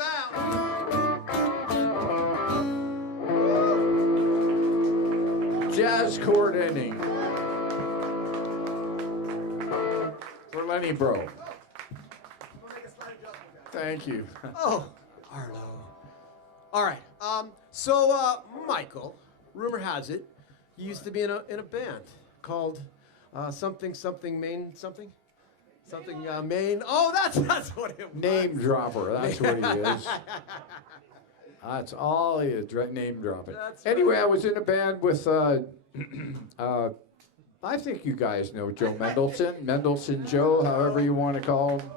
bound. Jazz chord ending for Lenny Bro. Thank you. Oh, Arlo. All right. Michael, rumor has it, you used to be in a band called something Maine something? Something Maine. Oh, that's what it was. Name dropper. That's what he is. That's all he is. Name dropping. Anyway, I was in a band with. I think you guys know Joe Mendelson Joe, however you want to call him.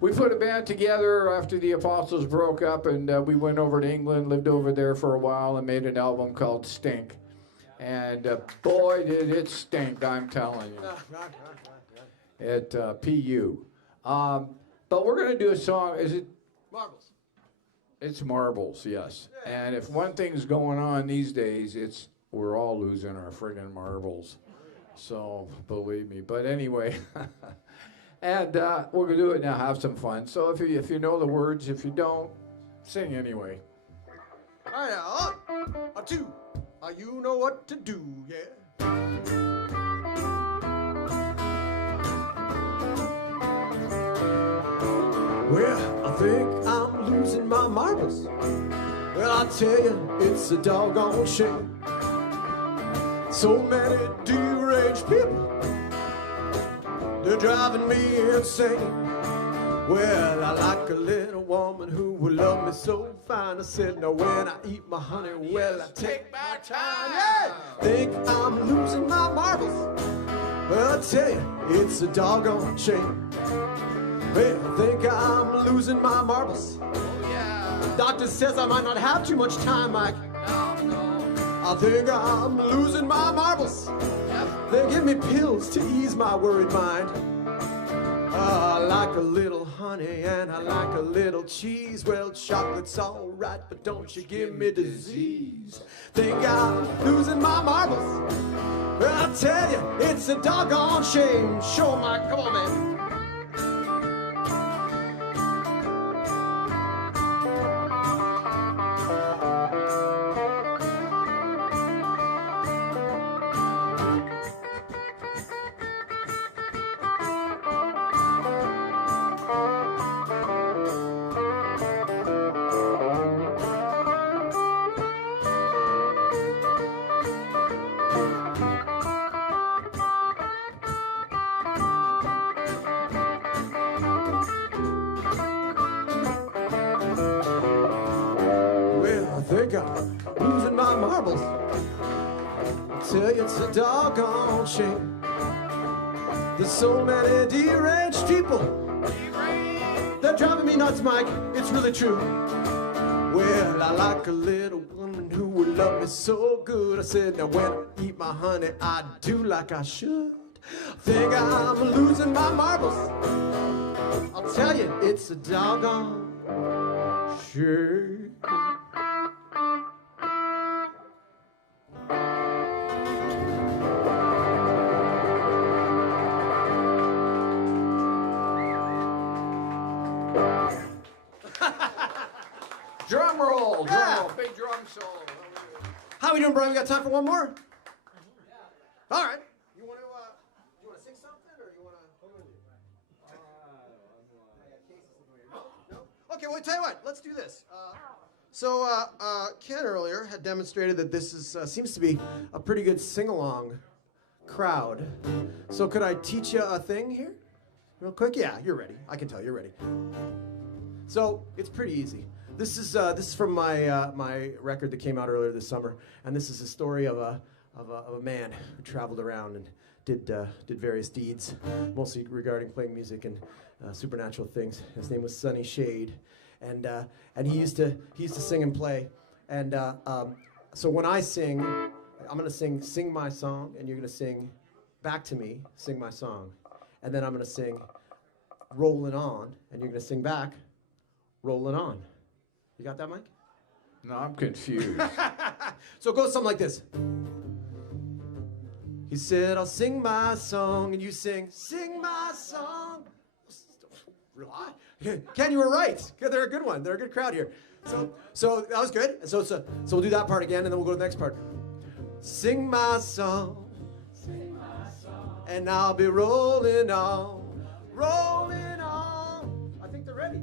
We put a band together after the Apostles broke up, and we went over to England, lived over there for a while, and made an album called Stink. And boy, did it stink, I'm telling you. At PU. But we're going to do a song. Is it? Marbles. It's marbles, yes. And if one thing's going on these days, it's we're all losing our friggin' marbles. So believe me. But anyway, and we're going to do it now, have some fun. So if you know the words, if you don't, sing anyway. All right, a two. You know what to do, yeah. Well, I think I'm losing my marbles. Well, I tell you, it's a doggone shame. So many deranged people, they're driving me insane. Well, I like a little woman who will love me so fine. I said, now when I eat my honey, well, I take my time. Yeah, think I'm losing my marbles. Well, I tell you, it's a doggone shame. Well, I think I'm losing my marbles. Oh, yeah. Doctor says I might not have too much time, Mike. No. I think I'm losing my marbles. Yep. They give me pills to ease my worried mind. I like a little honey and I like a little cheese. Well, chocolate's all right, but don't you give me disease. Think I'm losing my marbles. Well, I tell you, it's a doggone shame. Show Mike, come on, man. I'm losing my marbles. I tell you, it's a doggone shame. There's so many deranged people. They're driving me nuts, Mike. It's really true. Well, I like a little woman who would love me so good. I said, now when I eat my honey, I do like I should. Think I'm losing my marbles. I'll tell you, it's a doggone shame. Drum roll, Yeah. big drum solo. How we doing, Brian? We got time for one more? All right. You want to sing something, or you want to? No. Okay. Well, I tell you what. Let's do this. Ken earlier had demonstrated that this seems to be a pretty good sing-along crowd. So could I teach you a thing here, real quick? Yeah, you're ready. I can tell you're ready. So it's pretty easy. This is from my record that came out earlier this summer, and this is a story of a man who traveled around and did various deeds, mostly regarding playing music and supernatural things. His name was Sonny Shade, and he used to sing and play. And so when I sing, I'm gonna sing my song, and you're gonna sing back to me, sing my song, and then I'm gonna sing "Rollin' On," and you're gonna sing back, "Rollin' On." You got that, Mike? No, I'm confused. So it goes something like this. He said, I'll sing my song, and you sing my song. Real high. Ken, you were right. They're a good one. They're a good crowd here. So that was good. So we'll do that part again, and then we'll go to the next part. Sing my song, and I'll be rolling on, rolling on. I think they're ready.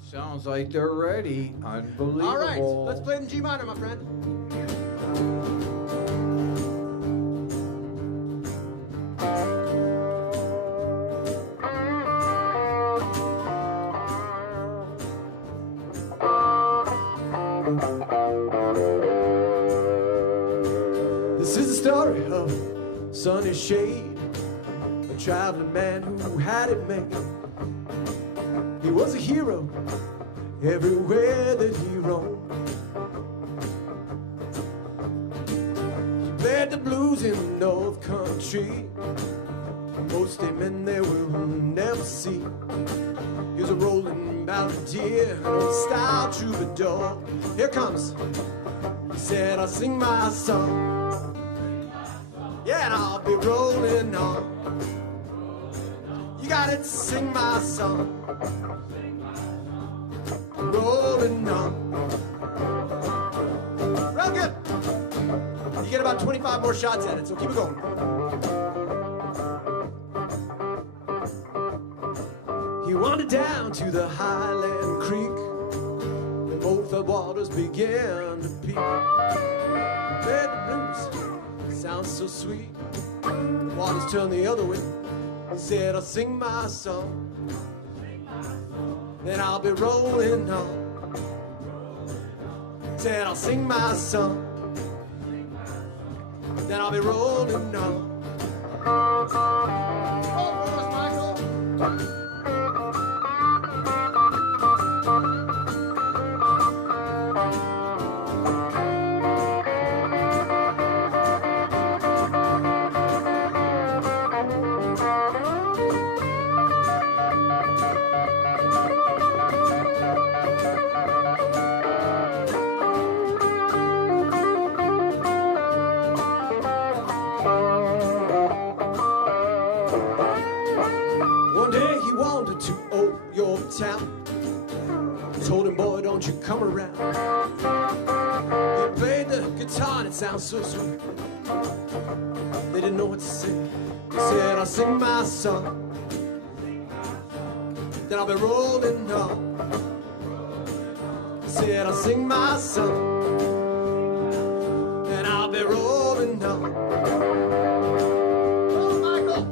Sounds like they're ready. Unbelievable. All right, let's play in G minor, my friend. This is the story of Sonny Shade, a traveling man who had it made. He was a hero everywhere that he roamed. He played the blues in the North Country. Most amen they will never see. He was a rolling balladeer, an old style troubadour. Here comes. He said, I'll sing my song. Yeah, and I'll be rolling on. You got it, sing my song. Rolling on. Real good. You get about 25 more shots at it, so keep it going. He wandered down to the Highland Creek, and both the waters began to peak. Played the blues, sounds so sweet. The waters turned the other way. He said, I'll sing my song. Then I'll be rolling on. Said I'll sing my song. Then I'll be rolling on. Oh, Michael. Town. Told him, boy, don't you come around. He played the guitar and it sounds so sweet. They didn't know what to say. He said, I'll sing my song. Then I'll be rolling on. He said, I'll sing my song. Then I'll be rolling on. Oh, Michael.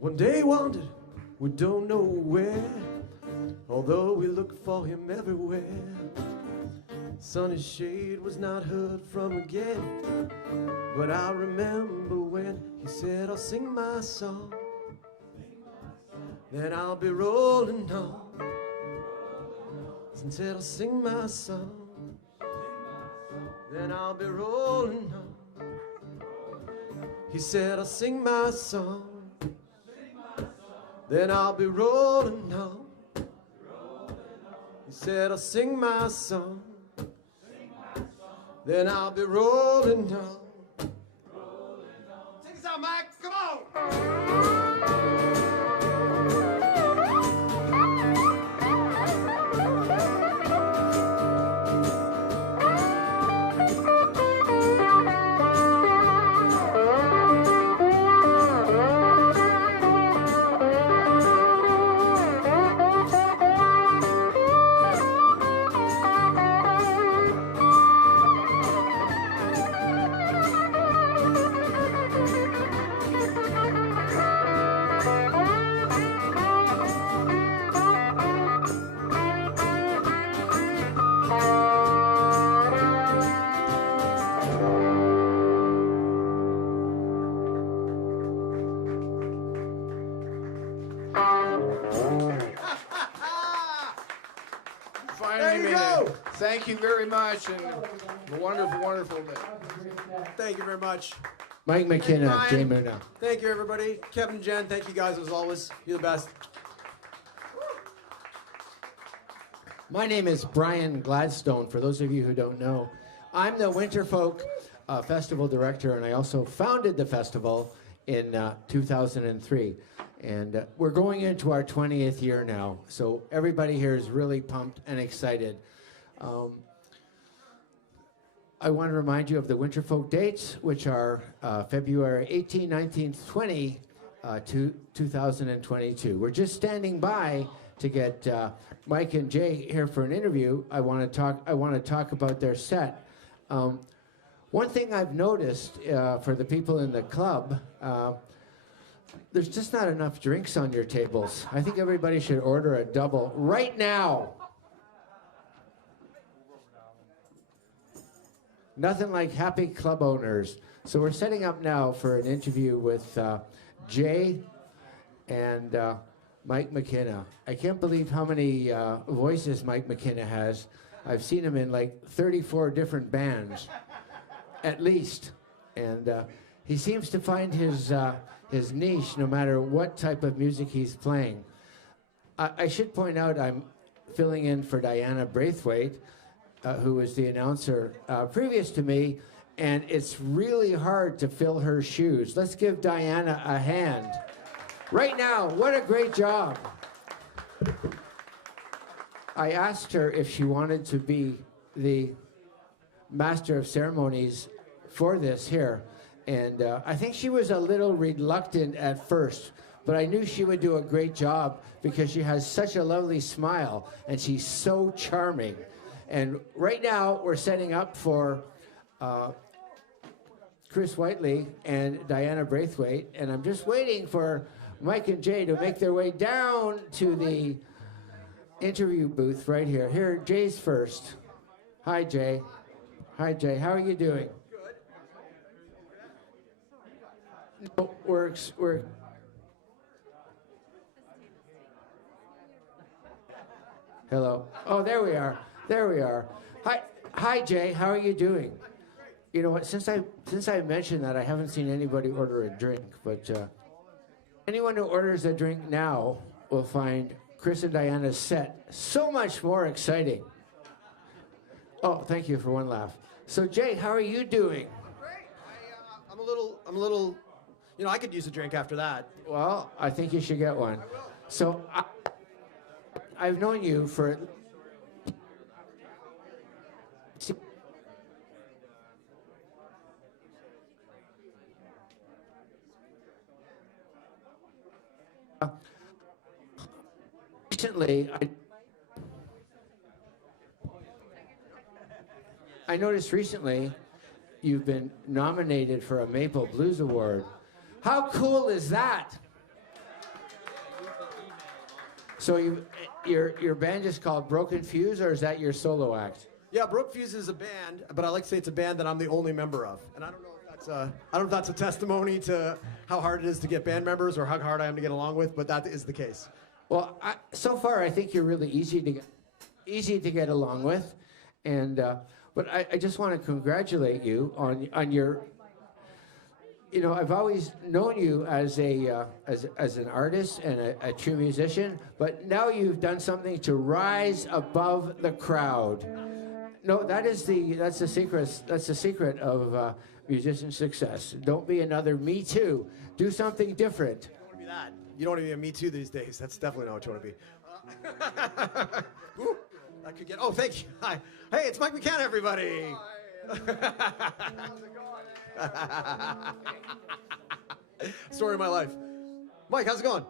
One day wandered, we don't know where, although we look for him everywhere. Sonny Shade was not heard from again, but I remember when he said, I'll sing my song. then I'll be rolling on. Until I sing my song, then I'll be rolling on. He said, I'll sing my song, then I'll be rolling on. He said, I'll sing my song, then I'll be rolling on. Take us out, Mike, come on! Thank you very much, and a wonderful, wonderful day. Thank you very much. Mike McKenna, Jay Moonah. Thank you, everybody. Kevin, Jen, thank you guys as always. You're the best. My name is Brian Gladstone, for those of you who don't know. I'm the Winterfolk Festival Director, and I also founded the festival in 2003. And we're going into our 20th year now, so everybody here is really pumped and excited. I want to remind you of the Winterfolk dates, which are February 18, 19, 20, 2022. We're just standing by to get Mike and Jay here for an interview. I want to talk about their set. One thing I've noticed for the people in the club, there's just not enough drinks on your tables. I think everybody should order a double right now. Nothing like happy club owners. So we're setting up now for an interview with Jay and Mike McKenna. I can't believe how many voices Mike McKenna has. I've seen him in like 34 different bands, at least. And he seems to find his niche no matter what type of music he's playing. I should point out I'm filling in for Diana Braithwaite, who was the announcer previous to me, and it's really hard to fill her shoes. Let's give Diana a hand. Right now, what a great job. I asked her if she wanted to be the master of ceremonies for this here, and I think she was a little reluctant at first, but I knew she would do a great job because she has such a lovely smile, and she's so charming. And right now, we're setting up for Chris Whiteley and Diana Braithwaite, and I'm just waiting for Mike and Jay to make their way down to the interview booth right here. Here, Jay's first. Hi, Jay. Hi, Jay. How are you doing? Good. No, we're Hello. Oh, there we are. There we are. Hi, Jay. How are you doing? You know what? Since I mentioned that, I haven't seen anybody order a drink. But anyone who orders a drink now will find Chris and Diana's set so much more exciting. Oh, thank you for one laugh. So, Jay, how are you doing? Great. I'm a little. You know, I could use a drink after that. Well, I think you should get one. So, I've known you for. Recently, I noticed recently you've been nominated for a Maple Blues Award. How cool is that? So your band is called Broken Fuse, or is that your solo act? Yeah, Broke Fuse is a band, but I like to say it's a band that I'm the only member of. And I don't know if I don't know if that's a testimony to how hard it is to get band members or how hard I am to get along with, but that is the case. Well, so far I think you're really easy to get along with, and but I just want to congratulate you on your. You know, I've always known you as an artist and a true musician, but now you've done something to rise above the crowd. No, that's the secret of musician success. Don't be another Me Too. Do something different. You don't want to be that. You don't want to be a Me Too these days. That's definitely not what you want to be. Ooh, that could get. Oh, thank you. Hi. Hey, it's Mike McKenna, everybody. Story of my life. Mike, how's it going?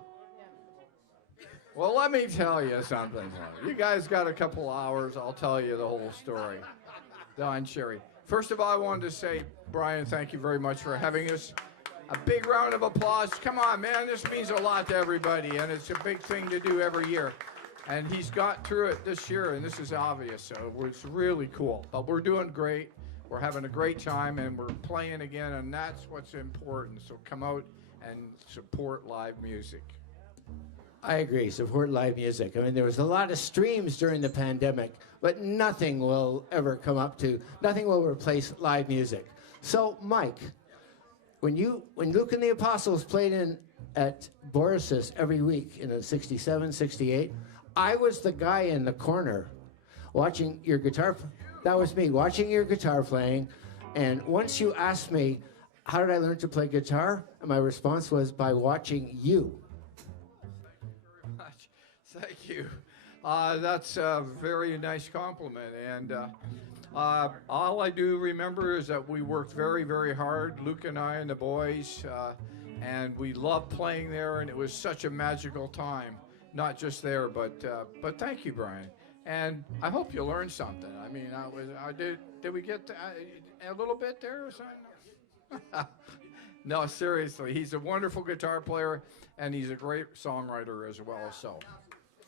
Well, let me tell you something. You guys got a couple hours. I'll tell you the whole story. Don Sherry. First of all, I wanted to say, Brian, thank you very much for having us. A big round of applause. Come on, man. This means a lot to everybody, and it's a big thing to do every year. And he's got through it this year, and this is obvious, so it's really cool. But we're doing great. We're having a great time, and we're playing again, and that's what's important. So come out and support live music. I agree. Support live music. I mean, there was a lot of streams during the pandemic, but nothing will nothing will replace live music. So, Mike, when Luke and the Apostles played in at Boris's every week in '67, '68, I was the guy in the corner watching your guitar. That was me watching your guitar playing. And once you asked me, how did I learn to play guitar? And my response was by watching you. Thank you. That's a very nice compliment. And all I do remember is that we worked very, very hard, Luke and I and the boys, and we loved playing there, and it was such a magical time. Not just there, but thank you, Brian. And I hope you learned something. I mean, did we get a little bit there or something? No, seriously, he's a wonderful guitar player, and he's a great songwriter as well. So,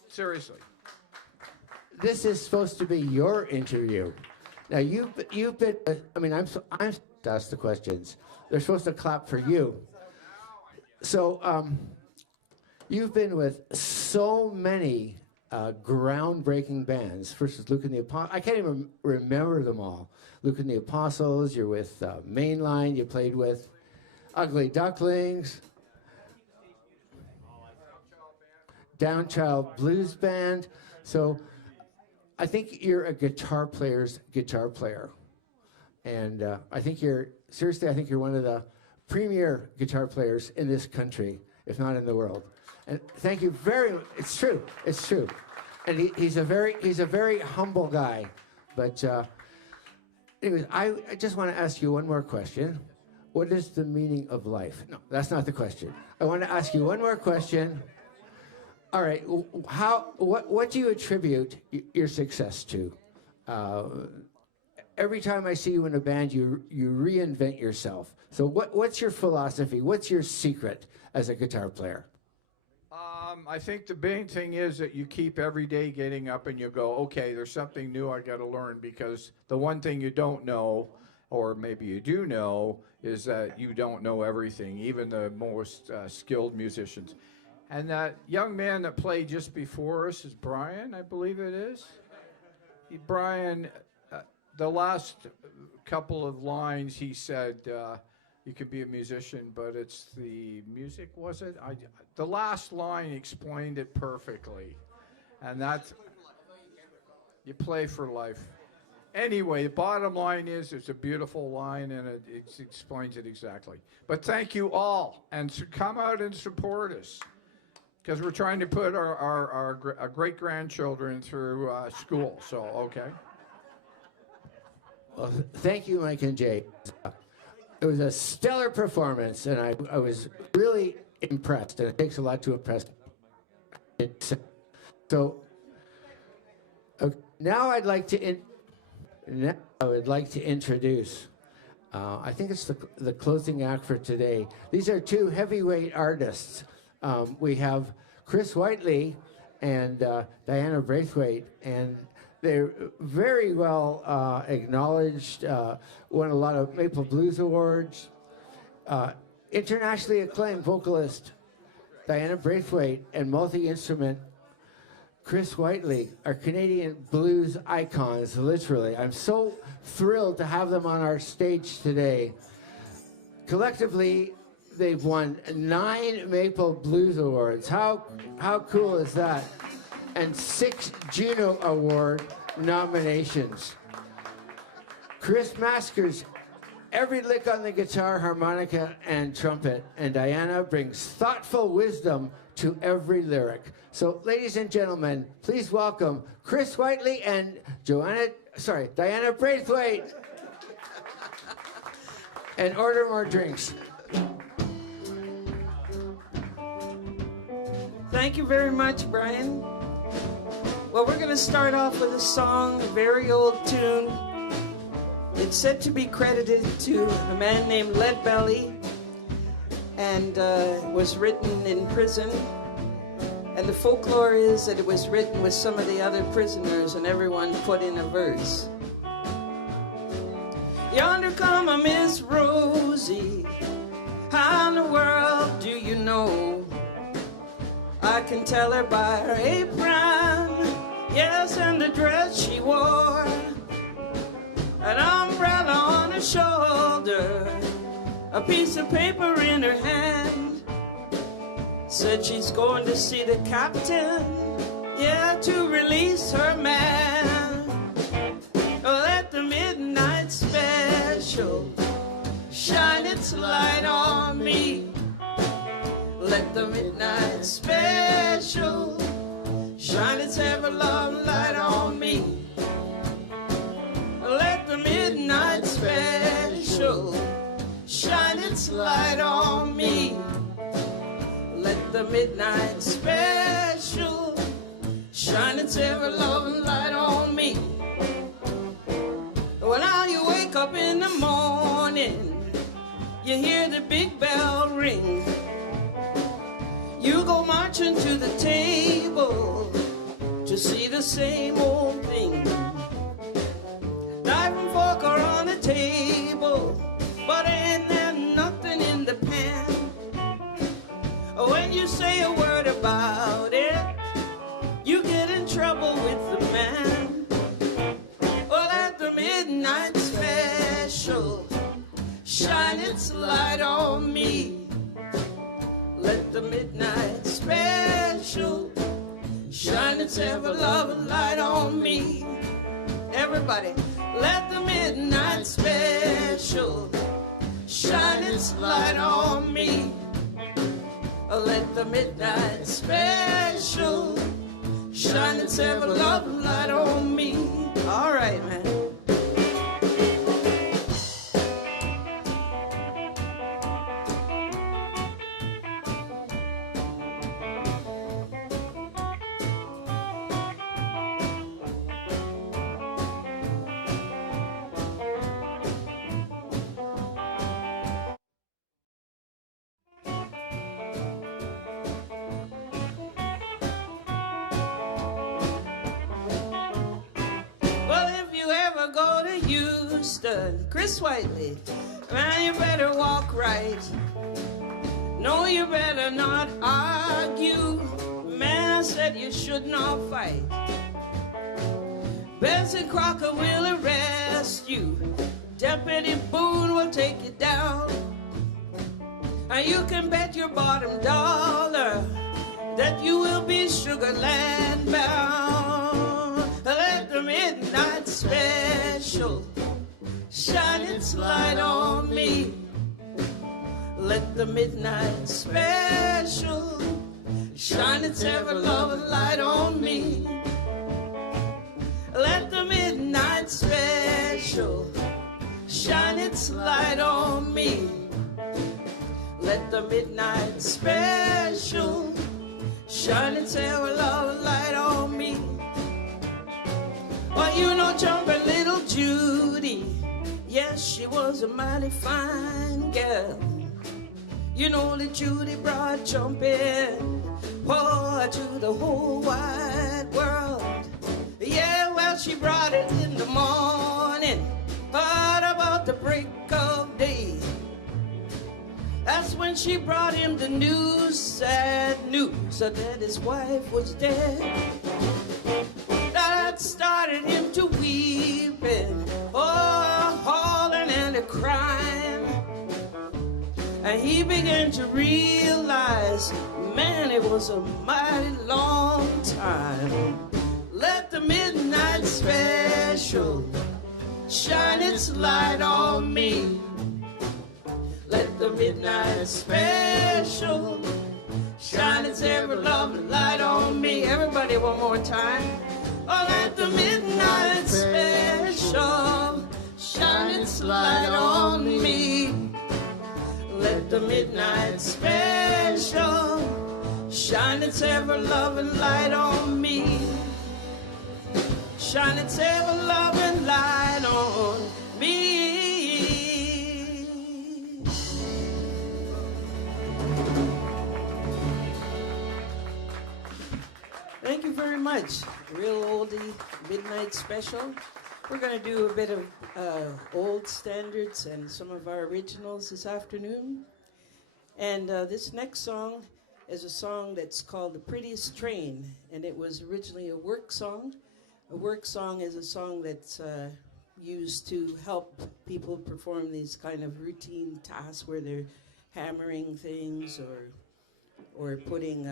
seriously. This is supposed to be your interview. Now you've been. I mean, I'm to ask the questions. They're supposed to clap for you. So, you've been with so many groundbreaking bands. First is Luke and the Apostles. I can't even remember them all. Luke and the Apostles. You're with Mainline. You played with Ugly Ducklings. Downchild Blues Band. So I think you're a guitar player's guitar player. And I think you're one of the premier guitar players in this country, if not in the world. And thank you very much. It's true. It's true. And he's a very humble guy. But anyways, I just want to ask you one more question. What is the meaning of life? No, that's not the question. I want to ask you one more question. All right. What do you attribute your success to? Every time I see you in a band, you reinvent yourself. So what's your philosophy? What's your secret as a guitar player? I think the main thing is that you keep every day getting up and you go, okay, there's something new I got to learn, because the one thing you don't know, or maybe you do know, is that you don't know everything, even the most skilled musicians. And that young man that played just before us is Brian, I believe it is. Brian, the last couple of lines he said, you could be a musician, but it's the music, was it? The last line explained it perfectly. And that's, you play for life. Anyway, the bottom line is, it's a beautiful line, and it explains it exactly. But thank you all, and come out and support us, because we're trying to put our great-grandchildren through school, so, okay. Well, thank you, Mike and Jay. It was a stellar performance, and I was really impressed, and it takes a lot to impress. So now I would like to introduce, I think it's the closing act for today. These are two heavyweight artists. We have Chris Whiteley and Diana Braithwaite, and they're very well acknowledged, won a lot of Maple Blues Awards, Internationally acclaimed vocalist Diana Braithwaite and multi-instrument Chris Whiteley are Canadian blues icons, literally. I'm so thrilled to have them on our stage today. Collectively, they've won 9 Maple Blues Awards. How cool is that? And 6 Juno Award nominations. Chris masters every lick on the guitar, harmonica, and trumpet, and Diana brings thoughtful wisdom to every lyric. So, ladies and gentlemen, please welcome Chris Whiteley and Diana Braithwaite. And order more drinks. Thank you very much, Brian. Well, we're going to start off with a song, a very old tune. It's said to be credited to a man named Leadbelly and was written in prison. And the folklore is that it was written with some of the other prisoners and everyone put in a verse. Yonder come a Miss Rosie, how in the world do you know? I can tell her by her apron, yes, and the dress she wore. An umbrella on her shoulder, a piece of paper in her hand. Said she's going to see the captain, yeah, to release her man. Let the midnight special shine its light on me. Let the midnight special shine its ever-loving light on me. Let the midnight special shine its light on me. Let the midnight special shine its ever-loving light on me. Well, now you wake up in the morning, you hear the big bell ring. You go marching to the table to see the same old thing. Knife and fork are on the table, but ain't there nothing in the pan. When you say a word about it, you get in trouble with the man. Well, let the midnight special shine its light on me. Let the midnight special shine its ever-loving light on me. Everybody, let the midnight special shine its light on me. Let the midnight special shine its ever-loving light on me. All right, man. Chris Whiteley, man, you better walk right. No, you better not argue. Man, I said you should not fight. Benson Crocker will arrest you. Deputy Boone will take you down. And you can bet your bottom dollar that you will be Sugar Land bound. Let the midnight special shine its light on me. Let the midnight special shine its ever-loving light on me. Let the midnight special shine its light on me. Let the midnight special shine its ever-loving light on me. Well, you know, jumping little Judy, yes, she was a mighty fine girl. You know that Judy brought jumping, oh, to the whole wide world. Yeah, well, she brought it in the morning, right about the break of day. when she brought him the news, sad news, that his wife was dead. That started him to weeping, oh, hauling and a crying. And he began to realize, man, it was a mighty long time. Let the midnight special shine its light on me. Let the midnight special shine its ever-loving light on me. Everybody, one more time. Oh, let the midnight special shine its light on me. Let the midnight special shine its ever-loving light on me. Shine its ever-loving light on me. Thank you very much. Real oldie midnight special. We're going to do a bit of old standards and some of our originals this afternoon. And this next song is a song that's called The Prettiest Train, and it was originally a work song. A work song is a song that's used to help people perform these kind of routine tasks where they're hammering things or putting,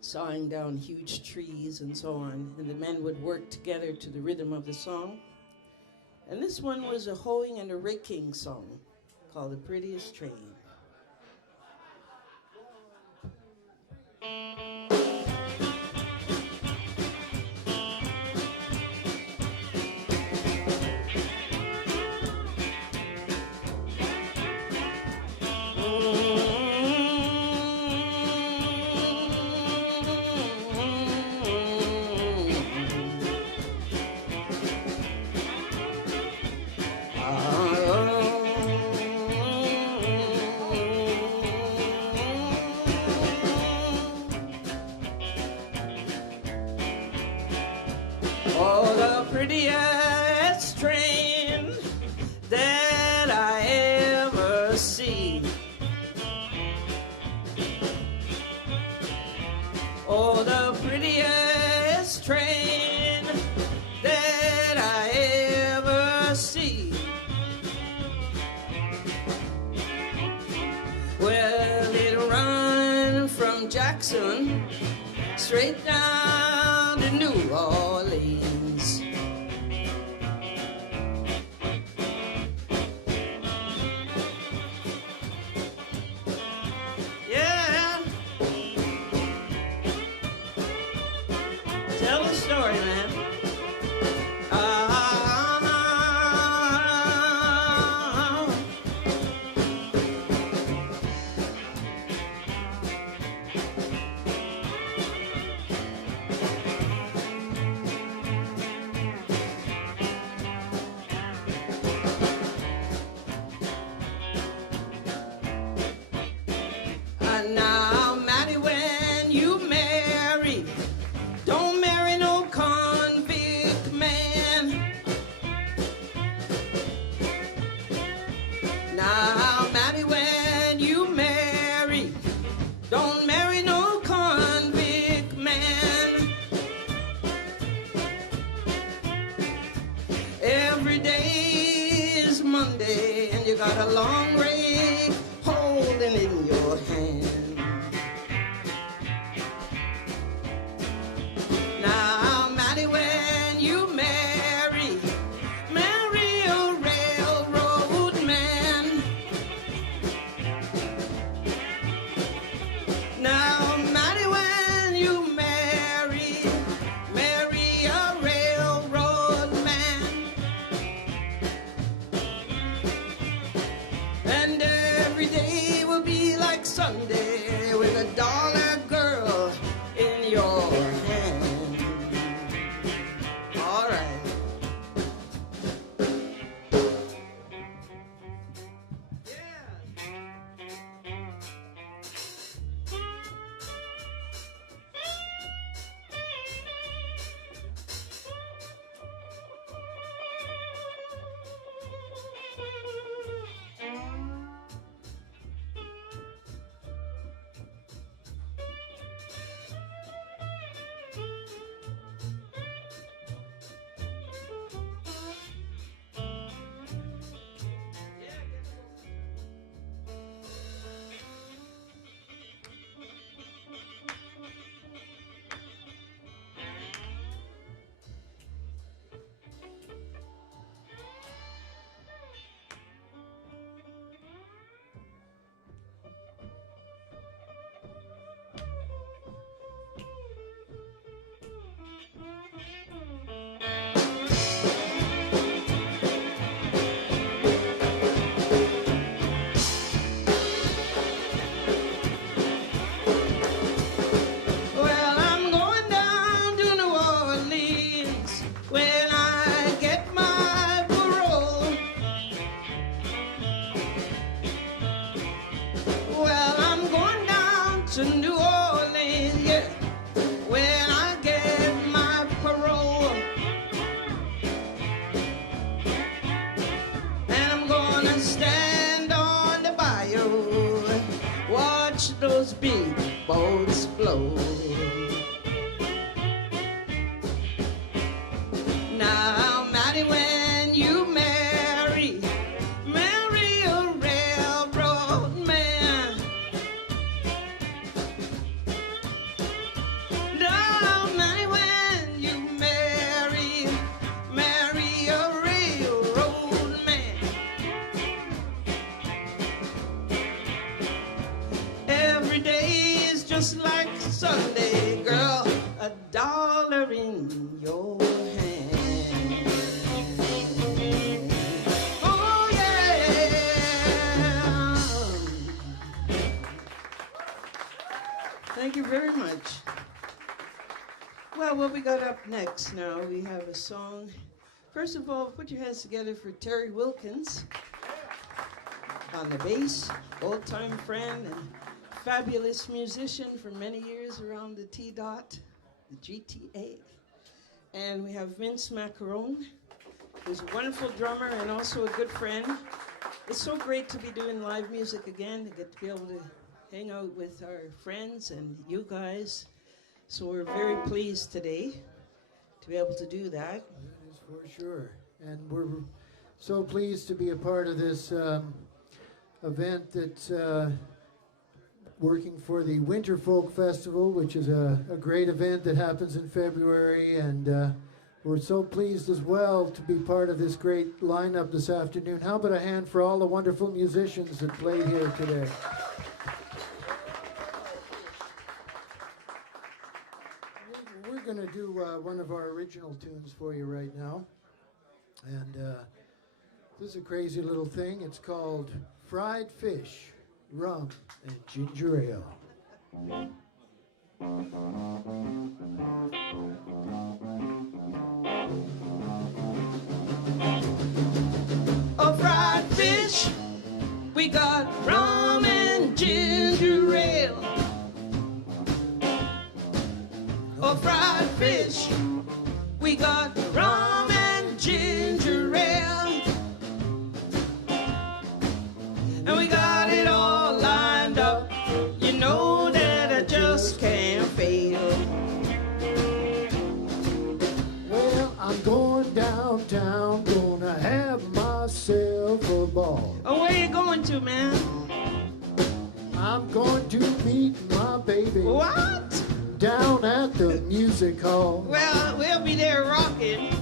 sawing down huge trees and so on. And the men would work together to the rhythm of the song. And this one was a hoeing and a raking song called The Prettiest Train. Oh, the prettiest train that I ever see. Oh, the prettiest train that I ever see. Well, it run from Jackson straight down to New Orleans. Yeah. Tell the story, man. Now, Matty, when you marry, don't marry no convict man. Now, Matty, when you marry, don't marry no convict man. Every day is Monday, and you got a long rake holding in your hand. Now, Matty, when you marry, marry a railroad man. Now, Matty, when you marry, marry a railroad man. those big boats flow. Now, Matty, when you marry a railroad man. Now, Matty, when you marry a railroad man. Every day is just like Sunday, girl, $1 in your hand. Oh, yeah. Thank you very much. Well, what we got up next now, we have a song. First of all, put your hands together for Terry Wilkins on the bass, old-time friend and fabulous musician for many years around the T-Dot, the GTA. And we have Vince Macaron, who's a wonderful drummer and also a good friend. It's so great to be doing live music again, to get to be able to hang out with our friends and you guys. So we're very pleased today to be able to do that. That is for sure. And we're so pleased to be a part of this event that's working for the Winterfolk Festival, which is a great event that happens in February. And we're so pleased as well to be part of this great lineup this afternoon. How about a hand for all the wonderful musicians that played here today? We're going to do one of our original tunes for you right now. And this is a crazy little thing. It's called Fried Fish, Rum, and Ginger Ale. Oh, fried fish, we got rum and ginger ale. Oh, fried fish, we got rum and ginger ale. And we got it all lined up. You know that I just can't fail. Well, I'm going downtown, gonna have myself a ball. Oh, where you going to, man? I'm going to meet my baby What? down at the music hall. Well, we'll be there rocking.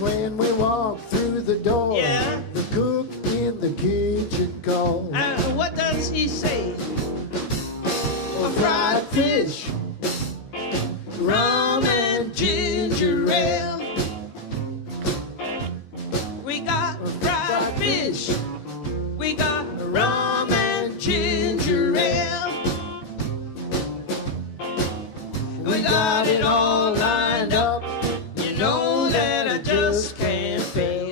When we walk through the door, Yeah. the cook in the kitchen calls. What does he say? Fried fish, Rum and ginger ale. We got fried fish. We got rum and ginger ale. We got it all lined up. You know that I just can't fail.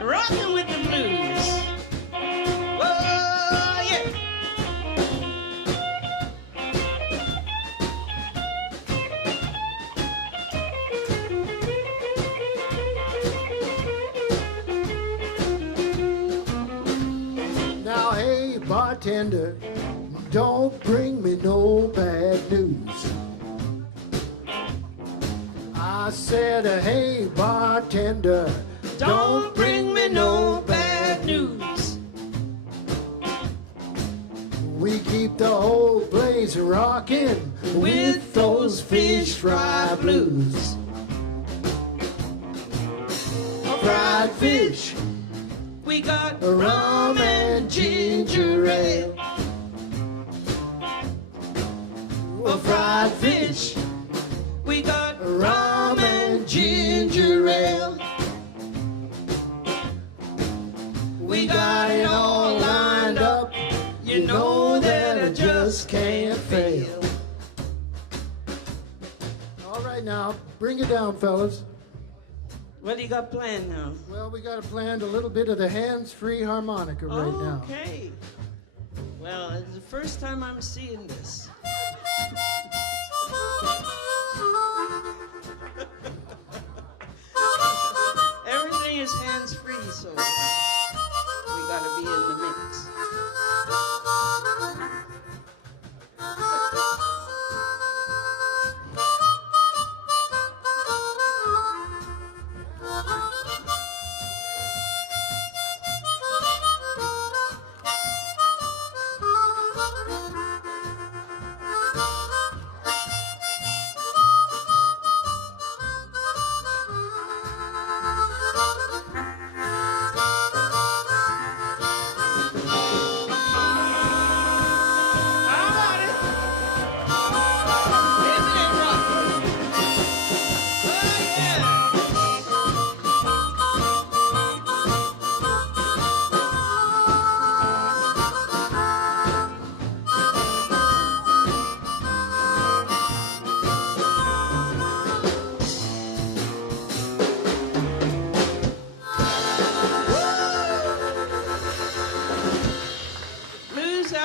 Rocking with the blues. Whoa, yeah. now hey bartender, don't bring me no bad news. I said, hey bartender, Don't bring me no bad news. we keep the whole place rocking With those fish fry blues. fried fish, We got rum and ginger ale. a fried fish. We got rum and ginger ale. We got it all lined up. You know that I just can't fail. All right, now, bring it down, fellas. What do you got planned now? Well, we got planned a little bit of the hands-free harmonica right now. Okay. Well, it's the first time I'm seeing this. Everything is hands-free, so we gotta be in the mix.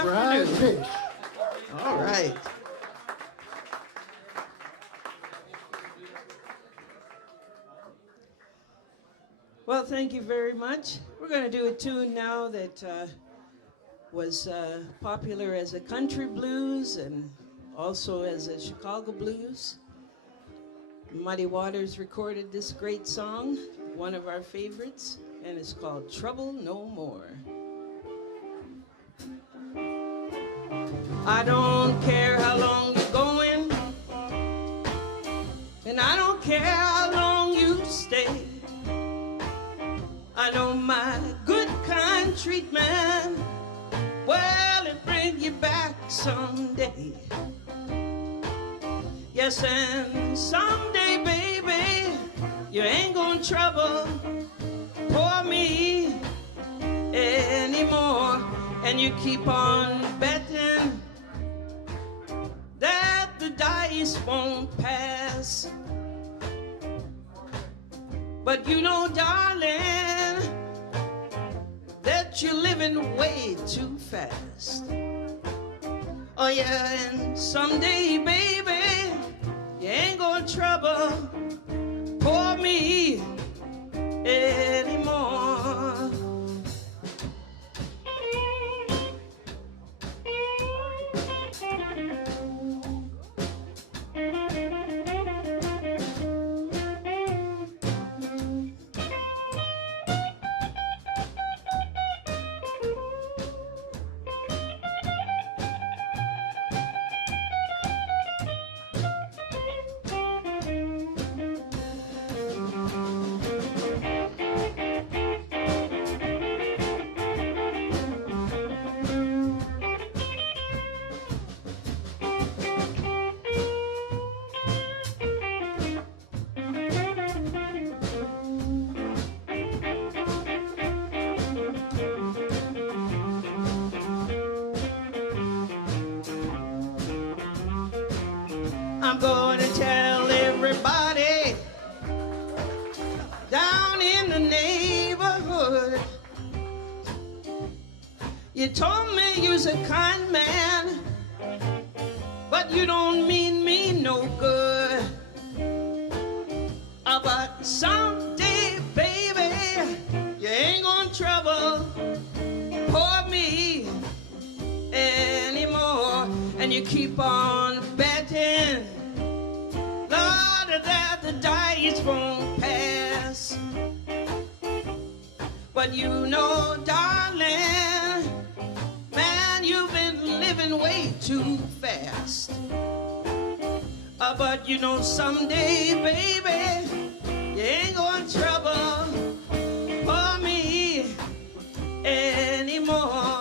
Right, fish. All right. Well, thank you very much. We're going to do a tune now that was popular as a country blues and also as a Chicago blues. Muddy Waters recorded this great song, one of our favorites, and it's called Trouble No More. I don't care how long you're going, and I don't care how long you stay. I know my good kind treatment, well, it bring you back someday. Yes, and someday, baby, you ain't gonna trouble poor me anymore. And you keep on betting that the dice won't pass. But you know, darling, that you're living way too fast. Oh yeah, and someday, baby, you ain't gonna trouble poor me anymore. I'm gonna tell everybody down in the neighborhood. You told me you's a kind man, but you don't mean me no good. But someday, baby, you ain't gonna trouble poor me anymore. And you keep on betting, Lord, that the dice won't pass. But you know, darling, man, you've been living way too fast. But you know, someday, baby, you ain't gonna trouble for me anymore.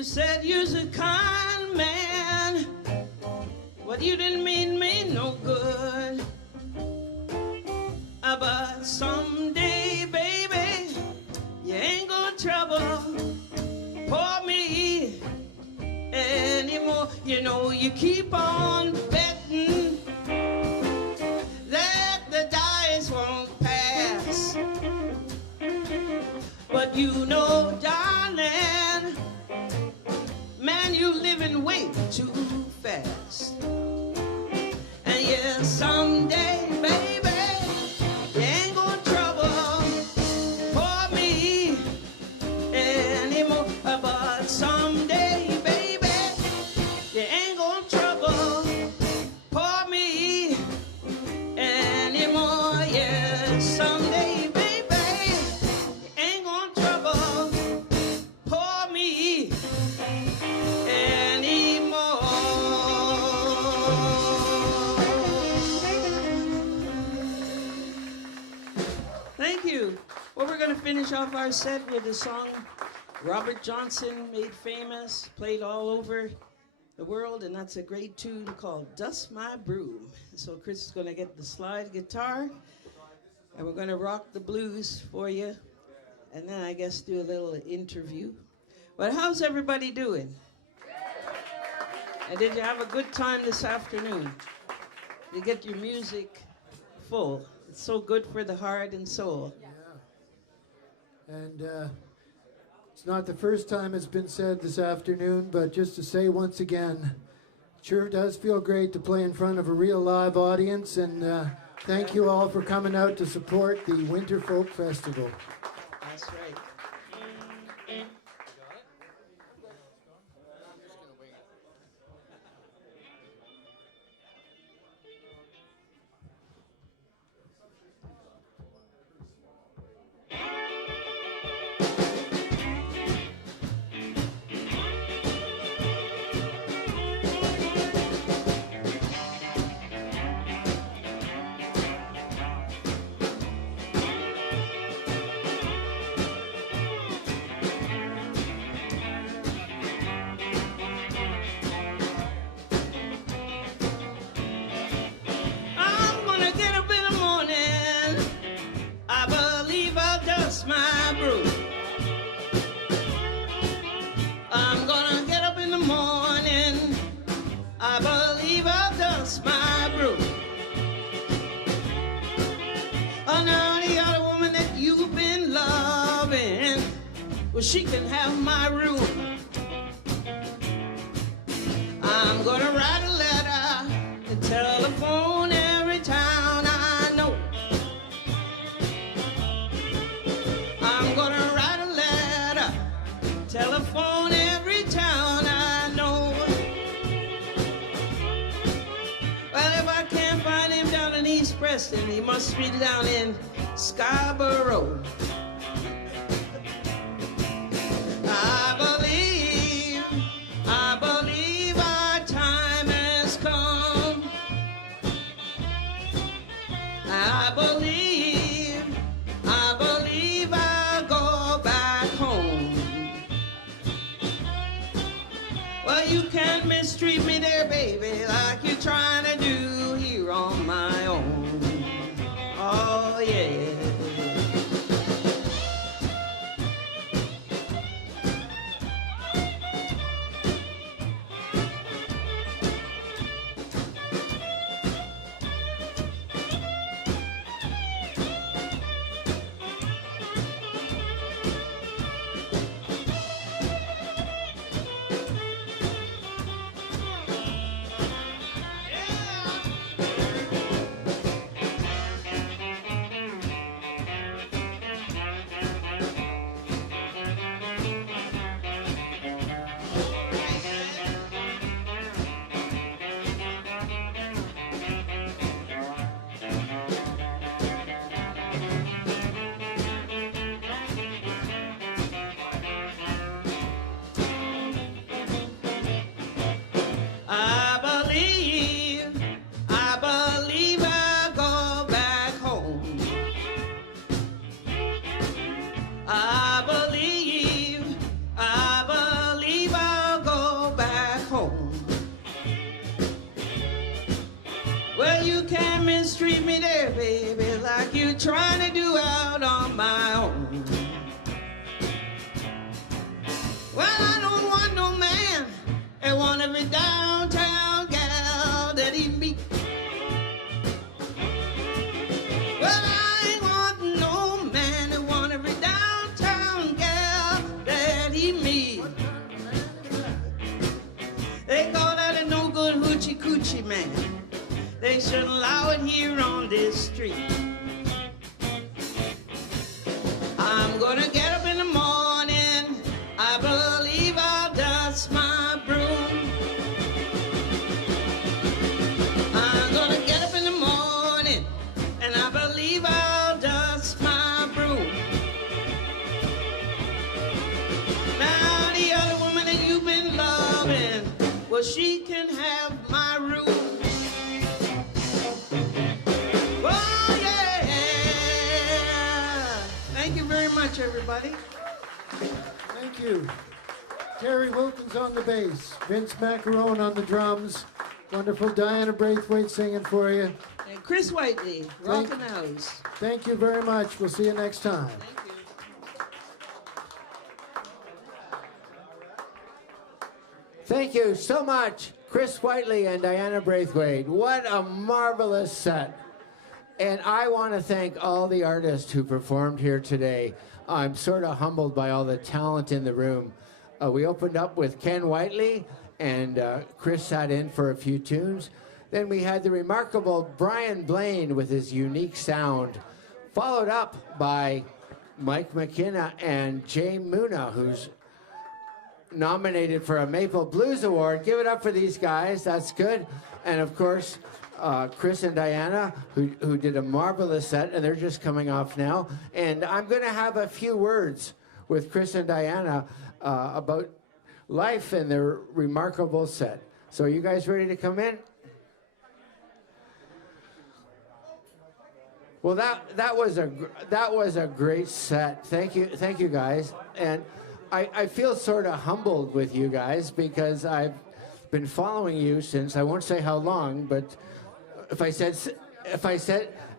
You said you's a kind man, but you didn't mean me no good. But someday, baby, you ain't gonna trouble for me anymore. You know you keep on betting that the dice won't pass, but you know, darling, man, you living way too fast. And yes, someday, baby, you ain't gonna trouble for me anymore. But someday, baby, you ain't gonna trouble for me anymore. Yes, someday, baby, you ain't gonna trouble for me anymore. Thank you. Well, we're going to finish off our set with a song Robert Johnson made famous, played all over the world, and that's a great tune called Dust My Broom. So Chris is going to get the slide guitar, and we're going to rock the blues for you, and then I guess do a little interview. But how's everybody doing? And did you have a good time this afternoon? You get your music full. It's so good for the heart and soul. And it's not the first time it's been said this afternoon, but just to say once again, it sure does feel great to play in front of a real live audience, and thank you all for coming out to support the Winterfolk Festival. That's right. I'm gonna get up in the morning. I believe I'll dust my broom. I'm gonna get up in the morning. I believe I'll dust my broom. Oh, now the other woman that you've been loving, well, she can have my room. I'm gonna write a letter and telephone every town I know. I'm gonna write a letter, telephone every town I know. Well, if I can't find him down in East Preston, he must be down in Scarborough. I believe our time has come. I believe I'll go back home. Well, you can't mistreat me there, baby, like you're trying to do here on my own. Oh, yeah. Yeah. trying to do out on my own. Well, I don't want no man. I want every downtown gal that he meet. Well, I ain't want no man. I want every downtown gal that he meet. They call that a no good hoochie coochie man. They shouldn't allow it here on this street. I'm gonna get up in the morning. I believe I'll dust my broom. I'm gonna get up in the morning, and I believe I'll dust my broom. Now the other woman that you've been loving, well, she can have my room. Oh yeah! Thank you very much, everybody. Thank you. Terry Wilkins on the bass, Vince Macarone on the drums, wonderful Diana Braithwaite singing for you. And Chris Whiteley, rocking the house. Thank you very much. We'll see you next time. Thank you. Thank you so much, Chris Whiteley and Diana Braithwaite. What a marvelous set. And I want to thank all the artists who performed here today. I'm sort of humbled by all the talent in the room. We opened up with Ken Whiteley, and Chris sat in for a few tunes. Then we had the remarkable Blain with his unique sound, followed up by Mike McKenna and Moonah, who's nominated for a Maple Blues Award. Give it up for these guys. That's good. And of course, Chris and Diana, who did a marvelous set, and they're just coming off now. And I'm going to have a few words with Chris and Diana about life and their remarkable set. So are you guys ready to come in? Well, that was a great set. Thank you guys. And I feel sort of humbled with you guys because I've been following you since, I won't say how long, but if I said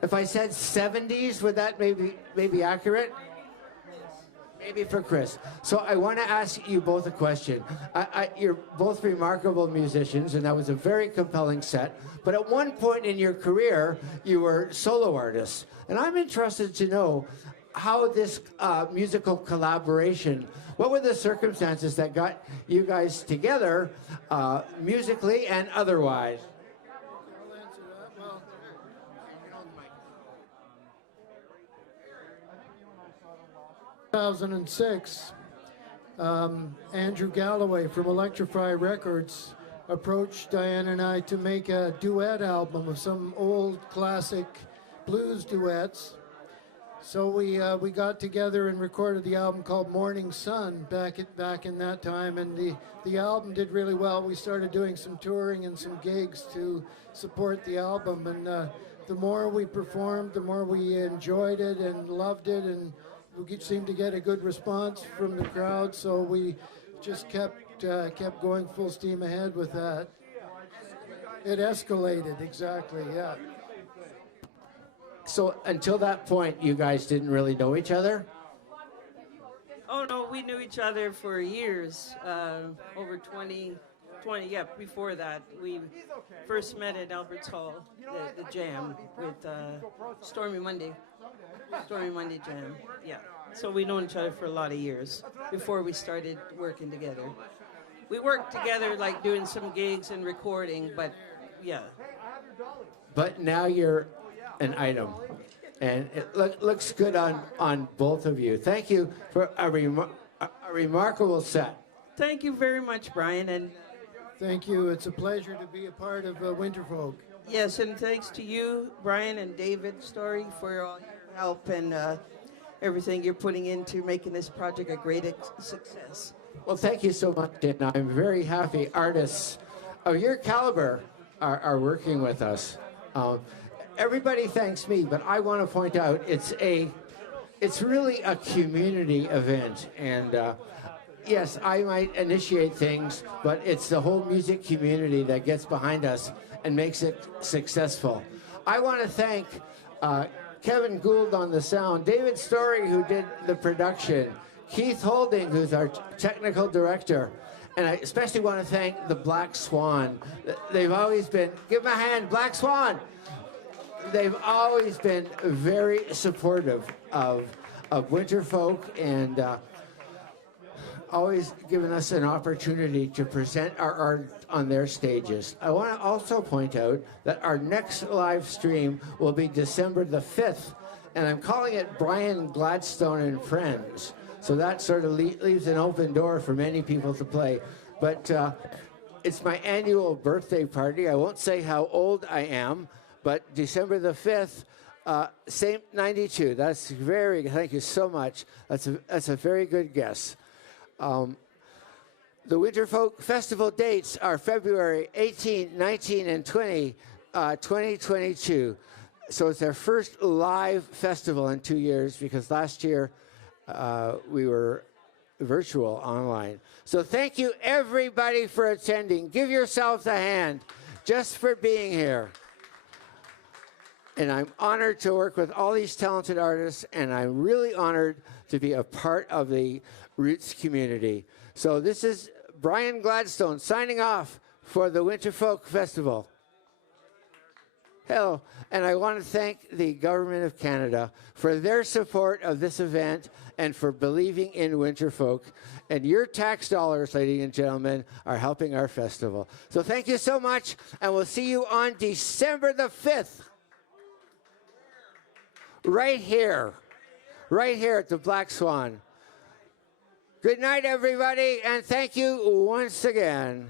70s, would that maybe accurate? Maybe for Chris. So I want to ask you both a question. You're both remarkable musicians, and that was a very compelling set. But at one point in your career, you were solo artists. And I'm interested to know how this musical collaboration, what were the circumstances that got you guys together musically and otherwise? 2006, Andrew Galloway from Electrify Records approached Diane and I to make a duet album of some old classic blues duets. So we got together and recorded the album called Morning Sun back in that time, and the album did really well. We started doing some touring and some gigs to support the album, and the more we performed, the more we enjoyed it and loved it, and we seemed to get a good response from the crowd, so we just kept going full steam ahead with that. It escalated, exactly, yeah. So until that point, you guys didn't really know each other? Oh, no, we knew each other for years, over 20, yeah, before that. We first met at Albert's Hall, the jam with Stormy Monday jam, yeah. So we known each other for a lot of years before we started working together. We worked together, like doing some gigs and recording, but yeah. But now you're an item, and it looks good on both of you. Thank you for a remarkable set. Thank you very much, Brian, and thank you. It's a pleasure to be a part of Winterfolk. yes, and thanks to you, Brian and David Story, for all your help and everything you're putting into making this project a great success. Well, thank you so much, and I'm very happy artists of your caliber are working with us. Everybody thanks me, but I want to point out it's really a community event, and yes, I might initiate things, but it's the whole music community that gets behind us and makes it successful. I want to thank Kevin Gould on the sound, David Story, who did the production, Keith Holding, who's our technical director. And I especially want to thank the Black Swan. They've always been, give them a hand, Black Swan. They've always been very supportive of Winterfolk and always given us an opportunity to present our art on their stages. I want to also point out that our next live stream will be December the 5th, and I'm calling it Brian Gladstone and Friends. So that sort of leaves an open door for many people to play. But it's my annual birthday party. I won't say how old I am, but December the 5th, same 92. That's very, thank you so much. That's a very good guess. The Winterfolk Festival dates are February 18, 19, and 20, 2022. So it's our first live festival in 2 years because last year we were virtual online. So thank you everybody for attending. Give yourselves a hand just for being here. And I'm honored to work with all these talented artists, and I'm really honored to be a part of the Roots community. So this is Brian Gladstone signing off for the Winterfolk Festival. Hello, and I want to thank the Government of Canada for their support of this event and for believing in Winterfolk. And your tax dollars, ladies and gentlemen, are helping our festival. So thank you so much, and we'll see you on December the 5th. Right here at the Black Swan. Good night, everybody, and thank you once again.